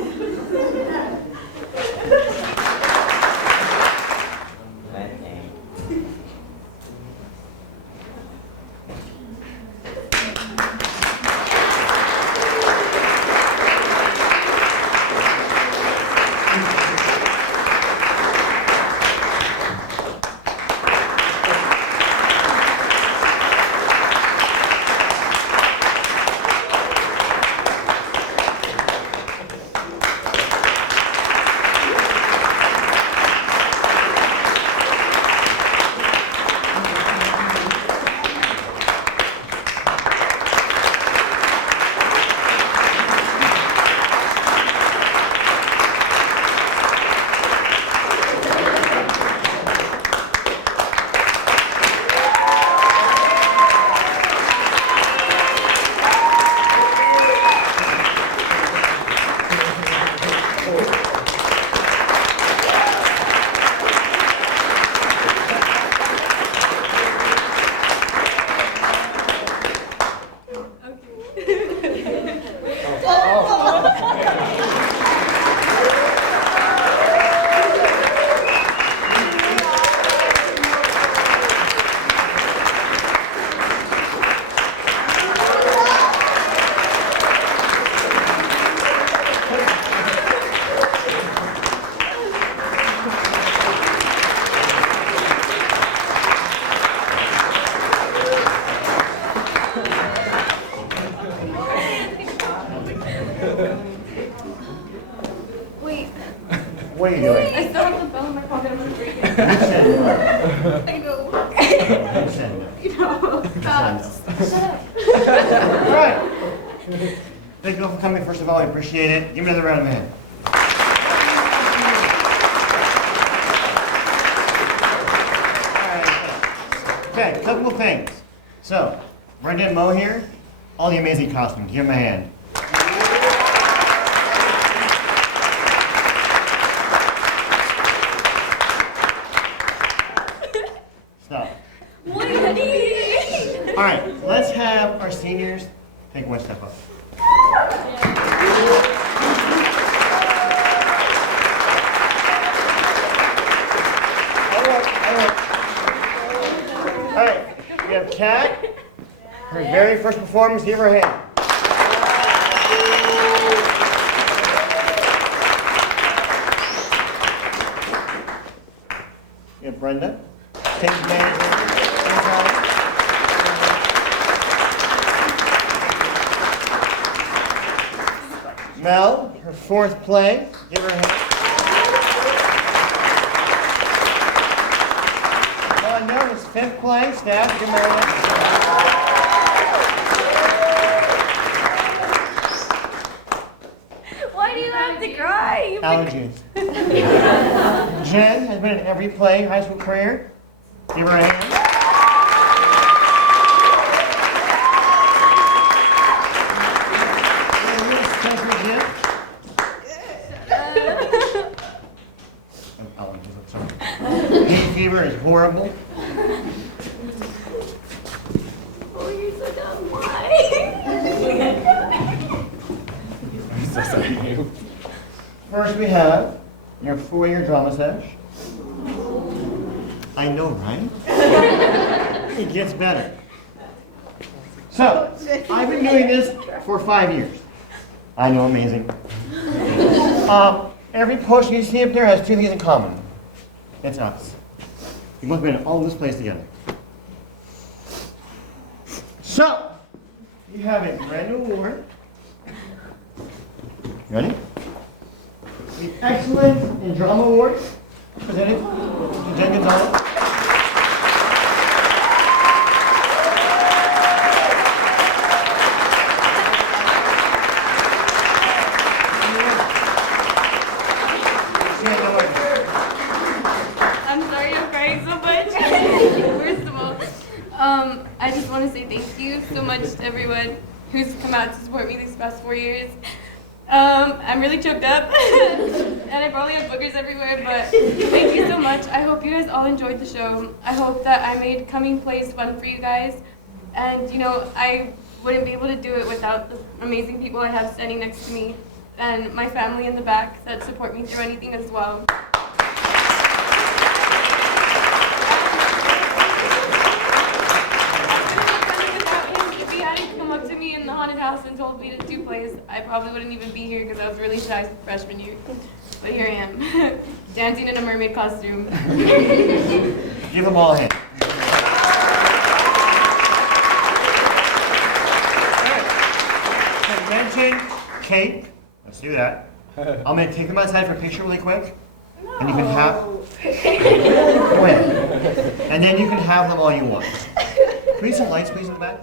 What are you doing? I still have the bell in my pocket. I'm gonna break it. You said no. I know. You said no. You know. You said no. Shut up. All right. Thank you all for coming. First of all, I appreciate it. Give me another round of hand. Okay, a couple of things. So, Brenda and Mo here, all the amazing costumes. Give them a hand. Stop. All right, let's have our seniors take one step up. All right, we have Kat. Her very first performance. Give her a hand. We have Brenda. Stage manager. Mel, her fourth play. Give her a hand. No, his fifth play. Staff, give him a hand. Why do you have to cry? Allergies. Jen has been in every play, high school career. Give her a hand. Special gift. Allergies, I'm sorry. Hay fever is horrible. Oh, you're so dumb. Why? I'm so sorry. First we have your 4-year drama sesh. I know, right? It gets better. So, I've been doing this for 5 years. I know, amazing. Every poster you see up there has 2 things in common. It's us. We must have been all in this place together. So, you have a brand new award. You ready? The Excellence in Drama Award, presented to Jen Gonzalez. I'm sorry I'm crying so much. First of all, I just want to say thank you so much to everyone who's come out to support me these past 4 years. I'm really choked up, and I probably have boogers everywhere, but thank you so much. I hope you guys all enjoyed the show. I hope that I made coming plays fun for you guys, and, you know, I wouldn't be able to do it without the amazing people I have standing next to me, and my family in the back that support me through anything as well. If he hadn't come up to me in the haunted house and told me to do plays, I probably wouldn't even be here because I was really shy freshman year. But here I am, dancing in a mermaid costume. Give them all a hand. Mention cake. Let's do that. I'm going to take them outside for a picture really quick. And you can have... Go ahead. And then you can have them all you want. Please some lights, please, in the back.